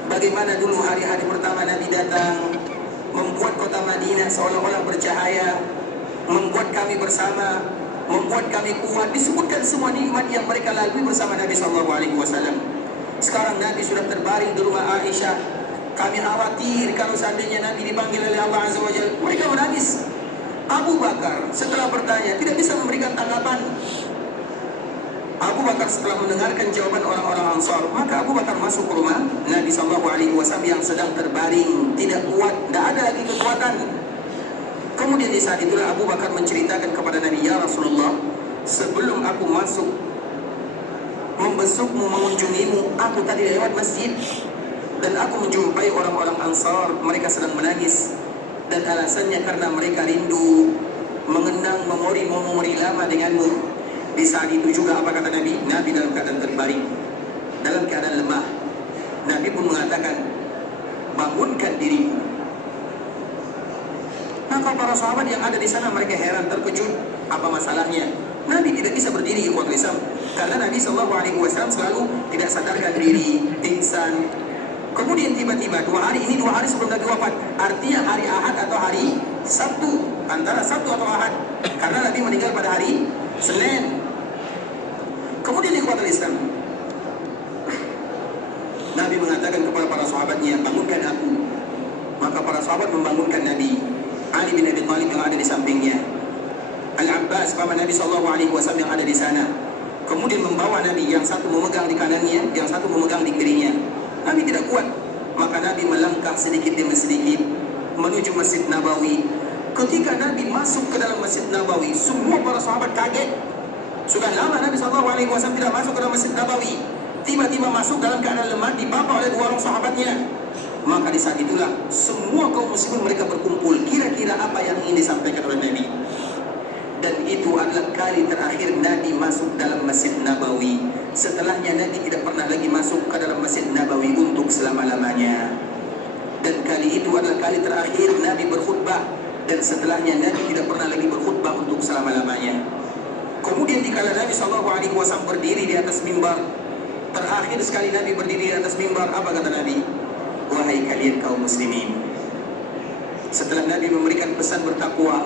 Bagaimana dulu hari-hari pertama Nabi datang, membuat kota Madinah seolah-olah bercahaya, membuat kami bersama, membuat kami kuat. Disebutkan semua nikmat yang mereka lalui bersama Nabi SAW. Sekarang Nabi sudah terbaring di rumah Aisyah. Kami khawatir kalau seandainya Nabi dipanggil oleh Allah Azza wa Jalla. Mereka menangis. Abu Bakar setelah bertanya tidak bisa memberikan tanggapan. Abu Bakar setelah mendengarkan jawaban orang-orang Ansar, maka Abu Bakar masuk ke rumah Nabi SAW yang sedang terbaring, tidak kuat, tidak ada lagi kekuatan. Kemudian di saat itulah Abu Bakar menceritakan kepada Nabi, "Ya Rasulullah, sebelum aku masuk membesukmu, mengunjungimu, aku tadi lewat masjid dan aku menjumpai orang-orang Ansar, mereka sedang menangis, dan alasannya karena mereka rindu mengenang memori lama denganmu." Di saat itu juga apa kata Nabi? Nabi dalam keadaan terbaring, dalam keadaan lemah. Nabi pun mengatakan, bangunkan dirimu. Maka para sahabat yang ada di sana mereka heran, terkejut, apa masalahnya? Nabi tidak bisa berdiri ikhwatul Islam, karena Nabi SAW selalu tidak sadarkan diri, pingsan. Kemudian tiba-tiba 2 hari sebelum Nabi wafat, artinya hari Ahad atau hari Sabtu, antara Sabtu atau Ahad, karena Nabi meninggal pada hari Senin. Kemudian ikhwatul Islam, Nabi mengatakan kepada para sahabatnya, bangunkan aku. Maka para sahabat membangunkan Nabi. Ali bin Abi Thalib yang ada di sampingnya, Al-Abbas paman Nabi SAW yang ada di sana. Kemudian membawa Nabi, yang satu memegang di kanannya, yang satu memegang di kirinya. Nabi tidak kuat, maka Nabi melangkah sedikit demi sedikit menuju Masjid Nabawi. Ketika Nabi masuk ke dalam Masjid Nabawi, semua para sahabat kaget. Sudah lama Nabi SAW tidak masuk ke dalam Masjid Nabawi. Tiba-tiba masuk dalam keadaan lemah, dipapa oleh dua orang sahabatnya. Maka di saat itulah semua kaum muslimin mereka berkumpul. Kira-kira apa yang ingin disampaikan oleh Nabi? Dan itu adalah kali terakhir Nabi masuk dalam Masjid Nabawi. Setelahnya Nabi tidak pernah lagi masuk ke dalam Masjid Nabawi untuk selama-lamanya. Dan kali itu adalah kali terakhir Nabi berkhutbah. Dan setelahnya Nabi tidak pernah lagi berkhutbah untuk selama-lamanya. Kemudian dikala Nabi SAW berdiri di atas mimbar, terakhir sekali Nabi berdiri di atas mimbar, apa kata Nabi? Wahai kalian kaum muslimin. Setelah Nabi memberikan pesan bertakwa,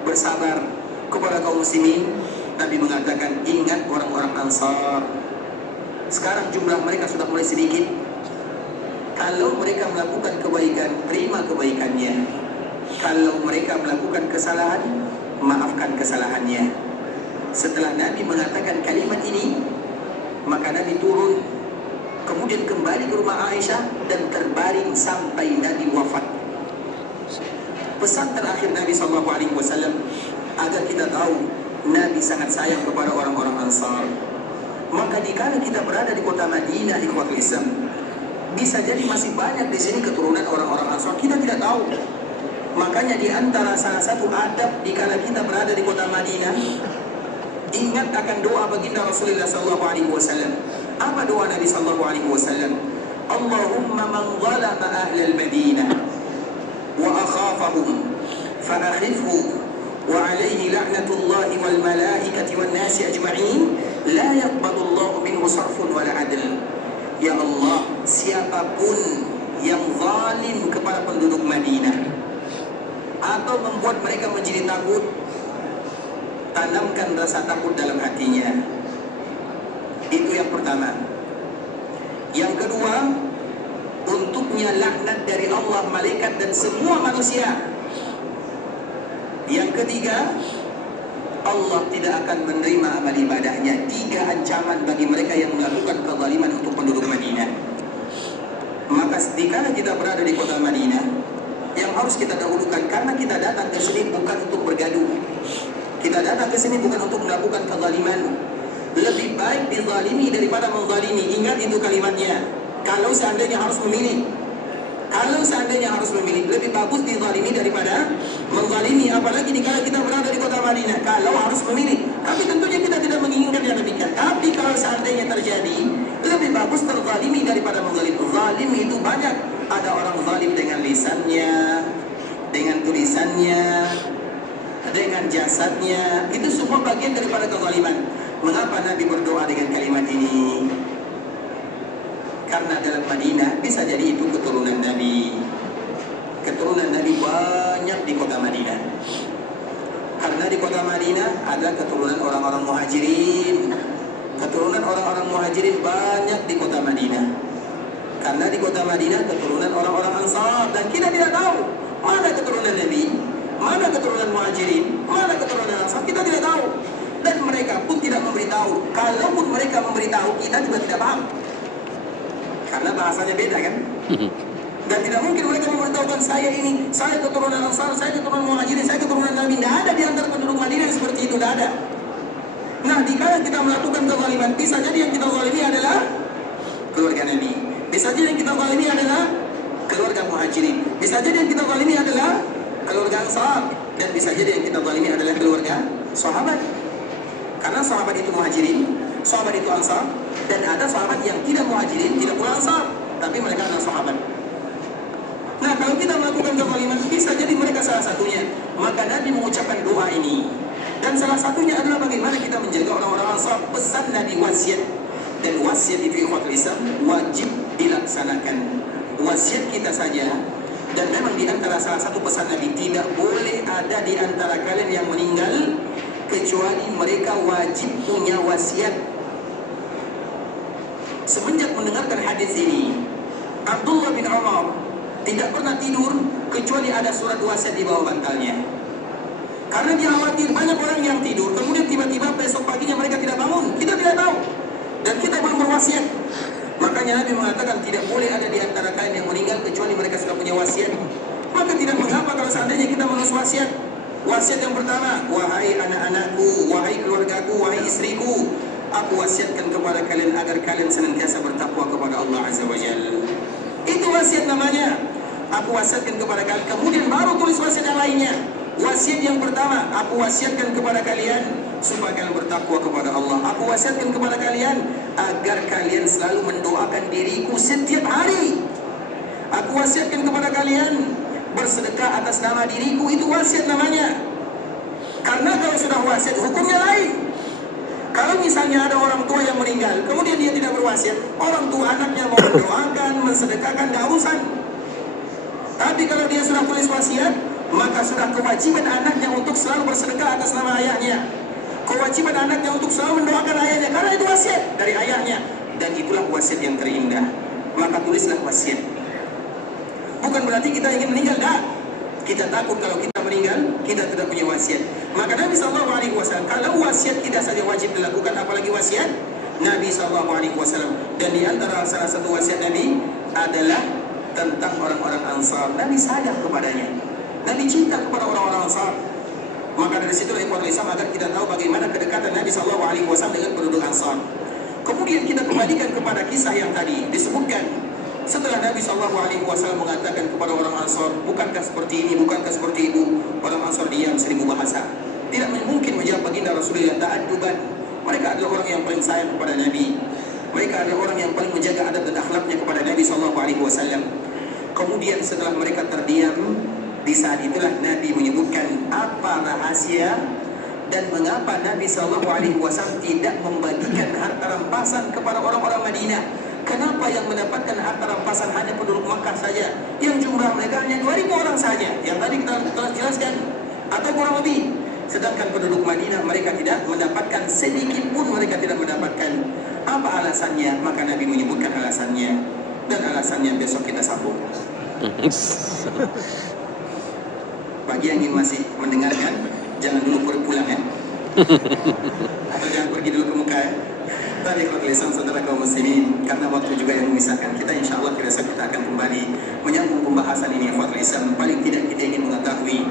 bersabar kepada kaum muslimin, Nabi mengatakan, ingat orang-orang Ansar. Sekarang jumlah mereka sudah mulai sedikit. Kalau mereka melakukan kebaikan, terima kebaikannya. Kalau mereka melakukan kesalahan, maafkan kesalahannya. Setelah Nabi mengatakan kalimat ini, maka Nabi turun, kemudian kembali ke rumah Aisyah dan terbaring sampai Nabi wafat. Pesan terakhir Nabi SAW agar kita tahu Nabi sangat sayang kepada orang-orang Ansar. Maka dikala kita berada di kota Madinah, ikhwatul Islam, bisa jadi masih banyak di sini keturunan orang-orang Ansar, kita tidak tahu. Makanya di antara salah satu adab dikala kita berada di kota Madinah, ingat akan doa baginda Rasulullah SAW. Apa doa Nabi SAW? Allahumma man zalama ahlal Madinah wa akhafahum fa akhifhu wa alayhi la'natullahi wal malaikati wan nasi ajma'in la yaqbalu Allah minhu sarfun wala adl. Ya Allah, siapapun yang zalim kepada penduduk Madinah atau membuat mereka menjadi takut, tanamkan rasa takut dalam hatinya. Itu yang pertama. Yang kedua, untuknya laknat dari Allah, malaikat dan semua manusia. Yang ketiga, Allah tidak akan menerima amal ibadahnya. 3 ancaman bagi mereka yang melakukan kezaliman untuk penduduk Madinah. Maka dikala kita berada di kota Madinah, yang harus kita dahulukan, karena kita datang ke sini bukan untuk bergaduh. Kita datang ke sini bukan untuk melakukan kezaliman. Lebih baik dizalimi daripada menzalimi. Ingat itu kalimatnya. Kalau seandainya harus memilih, lebih bagus dizalimi daripada menzalimi. Apalagi dikala kita berada di kota Madinah, kalau harus memilih. Tapi tentunya kita tidak menginginkan yang demikian. Tapi kalau seandainya terjadi, lebih bagus terzalimi daripada menzalimi. Zalim itu banyak. Ada orang zalim dengan lisannya, dengan tulisannya, dengan jasadnya. Itu semua bagian daripada kezaliman. Mengapa Nabi berdoa dengan kalimat ini? Karena dalam Madinah bisa jadi itu keturunan Nabi. Keturunan Nabi banyak di kota Madinah. Karena di kota Madinah ada keturunan orang-orang muhajirin. Keturunan orang-orang muhajirin banyak di kota Madinah. Karena di kota Madinah keturunan orang-orang Ansar. Dan kita tidak tahu mana keturunan Nabi, mana keturunan muhajirin, mana keturunan Ansar. Kita tidak tahu. Dan mereka pun tidak memberitahu. Kalaupun mereka memberitahu, kita juga tidak paham. Karena bahasanya beda kan. Dan tidak mungkin mereka memberitahukan saya ini, saya keturunan Ansar, saya keturunan muhajirin, saya keturunan Nabi. Tidak ada di antara penduduk Madinah seperti itu, tidak ada. Nah, dikala kita melakukan kezaliman, bisa jadi yang kita zalimi adalah keluarga Nabi. Bisa jadi yang kita zalimi adalah keluarga muhajirin. Bisa jadi yang kita zalimi adalah keluarga Ansar. Dan bisa jadi yang kita zalimi adalah keluarga sahabat. Karena sahabat itu muhajirin, sahabat itu Ansar. Dan ada sahabat yang tidak muhajirin, tidak pula Ansar, tapi mereka adalah sahabat. Nah, kalau kita melakukan kezaliman, bisa jadi mereka salah satunya. Maka Nabi mengucapkan doa ini. Dan salah satunya adalah bagaimana kita menjaga orang-orang Ansar. Pesan Nabi wasiat. Dan wasiat itu ikhwatul Islam wajib dilaksanakan. Wasiat kita saja. Dan memang di antara salah satu pesan Nabi, tidak boleh ada di antara kalian yang meninggal kecuali mereka wajib punya wasiat. Semenjak mendengarkan hadis ini, Abdullah bin Umar tidak pernah tidur kecuali ada surat wasiat di bawah bantalnya. Karena dia khawatir banyak orang yang tidur, kemudian tiba-tiba besok paginya mereka tidak bangun. Kita tidak tahu, dan kita belum berwasiat. Makanya Nabi mengatakan tidak boleh ada di antara kalian yang meninggal kecuali mereka sudah punya wasiat. Maka tidak mengapa kalau seandainya kita menulis wasiat. Wasiat yang pertama, wahai anak-anakku, wahai keluargaku, wahai istriku, aku wasiatkan kepada kalian agar kalian senantiasa bertakwa kepada Allah Azza wa Jalla. Itu wasiat namanya. Aku wasiatkan kepada kalian. Kemudian baru tulis wasiat yang lainnya. Wasiat yang pertama, aku wasiatkan kepada kalian supaya kalian bertakwa kepada Allah. Aku wasiatkan kepada kalian agar kalian selalu mendoakan diriku setiap hari. Aku wasiatkan kepada kalian bersedekah atas nama diriku. Itu wasiat namanya. Karena kalau sudah wasiat, hukumnya lain. Kalau misalnya ada orang tua yang meninggal, kemudian dia tidak berwasiat, orang tua anaknya mau mendoakan, mensedekahkan, tidak urusan. Tapi kalau dia sudah tulis wasiat, maka sudah kewajiban anaknya untuk selalu bersedekah atas nama ayahnya. Kewajiban anaknya untuk selalu mendoakan ayahnya, karena itu wasiat dari ayahnya. Dan itulah wasiat yang terindah. Maka tulislah wasiat. Bukan berarti kita ingin meninggal, enggak. Kita takut kalau kita meninggal, kita tidak punya wasiat. Maka Nabi SAW, kalau wasiat tidak saja wajib dilakukan, apalagi wasiat Nabi SAW. Dan di antara salah satu wasiat Nabi adalah tentang orang-orang Ansar. Nabi sadar kepadanya. Nabi cinta kepada orang-orang Ansar. Maka dari situlah ikhwatul Islam agar kita tahu bagaimana kedekatan Nabi SAW dengan penduduk Ansar. Kemudian kita kembalikan kepada kisah yang tadi disebutkan. Setelah Nabi SAW mengatakan kepada orang Ansar, bukankah seperti ini, bukankah seperti itu, orang Ansar diam 1000 bahasa. Tidak mungkin menjawab baginda Rasulullah ta'adduban. Mereka adalah orang yang paling sayang kepada Nabi. Mereka adalah orang yang paling menjaga adab dan akhlaknya kepada Nabi SAW. Kemudian setelah mereka terdiam, di saat itulah Nabi menyebutkan apa rahasia dan mengapa Nabi SAW tidak membagikan harta rampasan kepada orang-orang Madinah. Kenapa yang mendapatkan harta rampasan hanya penduduk Makkah saja, yang jumlah mereka hanya 2000 orang saja, yang tadi kita telah jelaskan, atau kurang lebih. Sedangkan penduduk Madinah mereka tidak mendapatkan sedikit pun, mereka tidak mendapatkan. Apa alasannya? Maka Nabi menyebutkan alasannya, dan alasannya besok kita sambung. Bagi yang ingin masih mendengarkan, jangan dulu pulang ya. Atau jangan pergi dulu ke muka ya. Tadi kalau lisan saudara kaum muslimin, karena waktu juga yang memisahkan kita, insya Allah kita akan kembali menyambung pembahasan ini. Ikhwatul Islam, paling tidak kita ingin mengetahui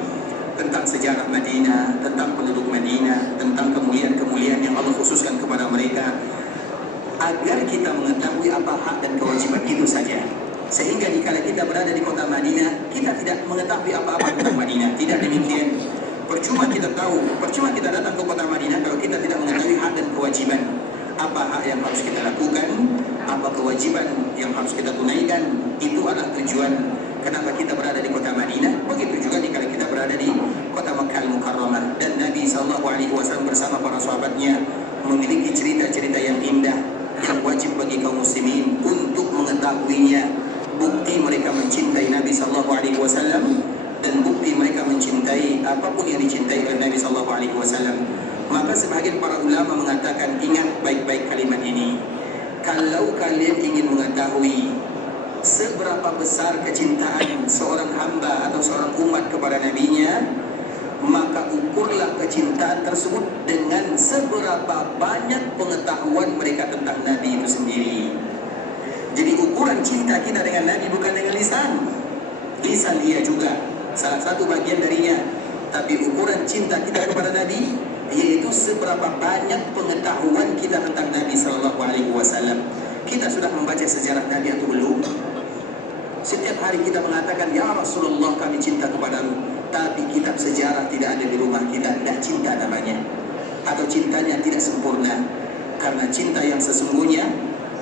tentang sejarah Madinah, tentang penduduk Madinah, tentang kemuliaan-kemuliaan yang Allah khususkan kepada mereka, agar kita mengetahui apa hak dan kewajiban itu saja. Sehingga dikala kita berada di kota Madinah, kita tidak mengetahui apa-apa tentang Madinah. Tidak demikian. Percuma kita tahu, percuma kita datang ke kota Madinah kalau kita tidak mengetahui hak dan kewajiban. Apa hak yang harus kita lakukan, apa kewajiban yang harus kita tunaikan. Itu adalah tujuan kenapa kita berada di kota Madinah. Begitu juga dikala kita berada di kota Makkah Al-Mukarramah. Dan Nabi SAW bersama para sahabatnya memiliki cerita-cerita yang indah, yang wajib bagi kaum muslimin untuk mengetahuinya. Bukti mereka mencintai Nabi SAW dan bukti mereka mencintai apapun yang dicintai oleh Nabi SAW. Maka sebagian para ulama mengatakan, ingat baik-baik kalimat ini. Kalau kalian ingin mengetahui seberapa besar kecintaan seorang hamba atau seorang umat kepada nabinya, maka ukurlah kecintaan tersebut dengan seberapa banyak pengetahuan mereka tentang Nabi itu sendiri. Jadi ukuran cinta kita dengan Nabi bukan dengan lisan. Lisan dia juga salah satu bagian darinya. Tapi ukuran cinta kita kepada Nabi yaitu seberapa banyak pengetahuan kita tentang Nabi SAW. Kita sudah membaca sejarah Nabi atau belum? Setiap hari kita mengatakan, ya Rasulullah kami cinta kepadamu. Tapi kitab sejarah tidak ada di rumah kita. Tidak cinta namanya. Atau cintanya tidak sempurna. Karena cinta yang sesungguhnya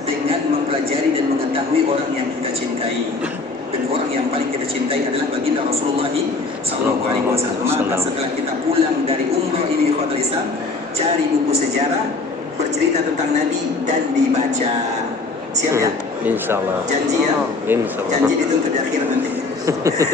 dengan mempelajari dan mengetahui orang yang kita cintai. Dan orang yang paling kita cintai adalah baginda Rasulullah SAW. Maka setelah kita pulang dari umrah ini, ikhwatul Islam, cari buku sejarah bercerita tentang Nabi dan dibaca. Siap ya? Insyaallah. Janji ya? Insyaallah. Janji dituntut di akhirat nanti.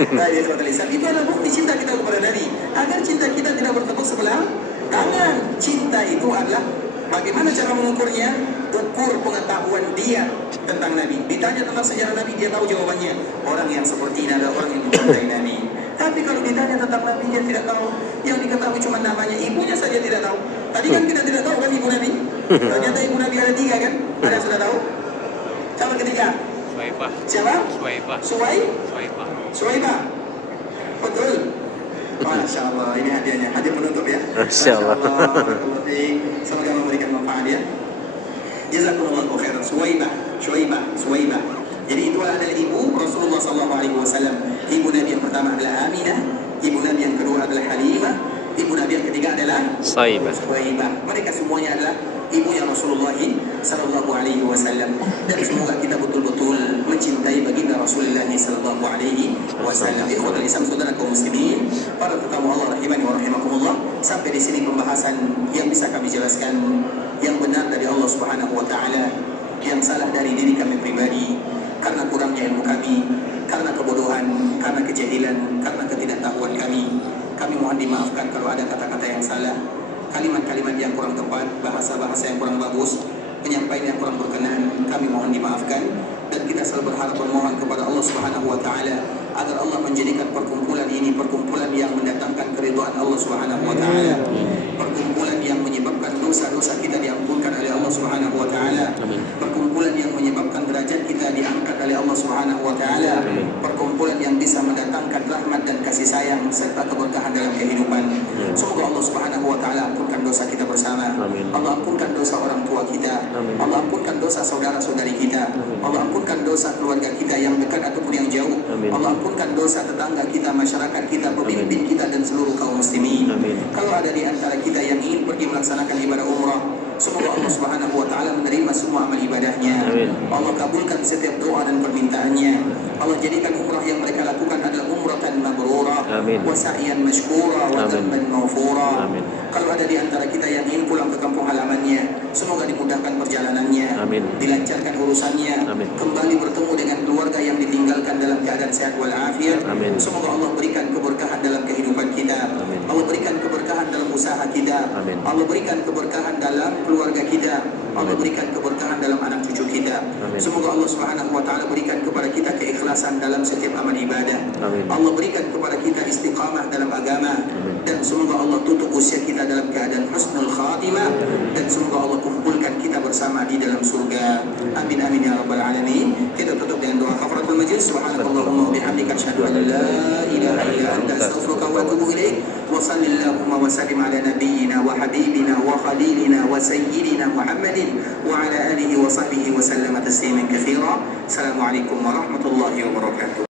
Baik, ikhwatul Islam, itu adalah bukti cinta kita kepada Nabi. Agar cinta kita tidak bertepuk sebelah tangan. Cinta itu adalah bagaimana cara mengukurnya? ukur pengetahuan dia tentang Nabi. Ditanya tentang sejarah Nabi, dia tahu jawabannya. Orang yang seperti ini adalah orang yang mencintai Nabi. Tapi kalau ditanya tentang Nabi, dia tidak tahu. Yang diketahui cuma namanya, ibunya saja tidak tahu. Tadi kan kita tidak tahu kan ibu Nabi. Ternyata ibu Nabi ada 3 kan? Ada yang sudah tahu? Siapa ketiga? Suwaibah. Siapa? Suwaibah. Suwaibah. Suwaibah. Betul. Masya Allah, ini hadiahnya. Hadiah penutup ya. Masya Allah. Semoga memberikan manfaat ya. Jazakumullahu khairan. Suwaibah. Jadi itu adalah ibu Rasulullah SAW. Ibu Nabi yang pertama adalah Aminah, ibu Nabi yang kedua adalah Halimah, ibu Nabi yang ketiga adalah Suwaibah. Mereka semuanya adalah ibunya Rasulullah SAW. Dan semoga kita betul-betul mencintai baginda Rasulullah SAW. Ikhwatul Islam, saudara kaum muslimin, para tetamu Allah rahimani wa rahimakumullah. Sampai di sini pembahasan yang bisa kami jelaskan, yang benar dari Allah Subhanahu wa taala, yang salah dari diri kami pribadi karena kurangnya ilmu kami, karena kebodohan, karena kejahilan, karena ketidaktahuan kami. Kami mohon dimaafkan kalau ada kata-kata yang salah, kalimat-kalimat yang kurang tepat, bahasa-bahasa yang kurang bagus, penyampaian yang kurang berkenan. Kami mohon dimaafkan, dan kita selalu berharap bermohon kepada Allah Subhanahu wa taala agar Allah menjadikan perkumpulan ini perkumpulan yang mendatangkan keridhaan Allah Subhanahu wa taala, perkumpulan yang menyebabkan dosa-dosa kita diampunkan oleh Allah Subhanahu wa taala, perkumpulan yang menyebabkan derajat kita diangkat oleh Allah Subhanahu wa taala, perkumpulan yang bisa mendatangkan rahmat dan kasih sayang serta keberkahan dalam kehidupan. Semoga Allah Subhanahu wa taala ampunkan dosa kita bersama. Allah ampunkan dosa orang tua kita. Allah ampunkan dosa saudara-saudari kita. Allah ampunkan dosa keluarga kita yang dekat ataupun yang jauh. Allah ampunkan dosa tetangga kita, masyarakat kita, pemimpin kita, dan seluruh kaum muslimin. Kalau ada di antara kita yang ingin pergi melaksanakan ibadah umrah, semoga Allah Subhanahu wa taala menerima semua amal ibadahnya. Allah kabulkan setiap doa dan permintaannya. Allah jadikan umrah yang mereka lakukan adalah umratan mabrurah, wa sa'yan mashkura, wa dhanban maghfura. Kalau ada di antara kita yang ingin pulang ke kampung halamannya, semoga dimudahkan perjalanannya, dilancarkan urusannya, kembali bertemu dengan keluarga yang ditinggalkan dalam keadaan sehat walafiat. Semoga Allah berikan keberkahan dalam kehidupan kita. Allah berikan keberkahan dalam usaha kita. Allah berikan keberkahan dalam keluarga kita. Allah berikan keberkahan dalam anak cucu kita. Semoga Allah Subhanahu wa taala berikan kepada kita keikhlasan dalam setiap amal ibadah. Allah berikan kepada kita istiqamah dalam agama, dan semoga Allah tutup usia kita dalam keadaan husnul khatimah, dan semoga Allah kumpulkan kita bersama di dalam surga. Amin amin ya rabbal alamin. Kita tutup dengan doa kafaratul majlis. Subhanakallahumma wa bihamdika asyhadu an la ilaha illa anta astaghfiruka wa atubu ilaik. Wa sallallahu wa sallim ala nabiyyina wa habibina wa khalilina wa sayyidina Muhammadin wa ala alihi wa sahbihi wa sallama tasliman katsira. Assalamualaikum warahmatullahi wabarakatuh.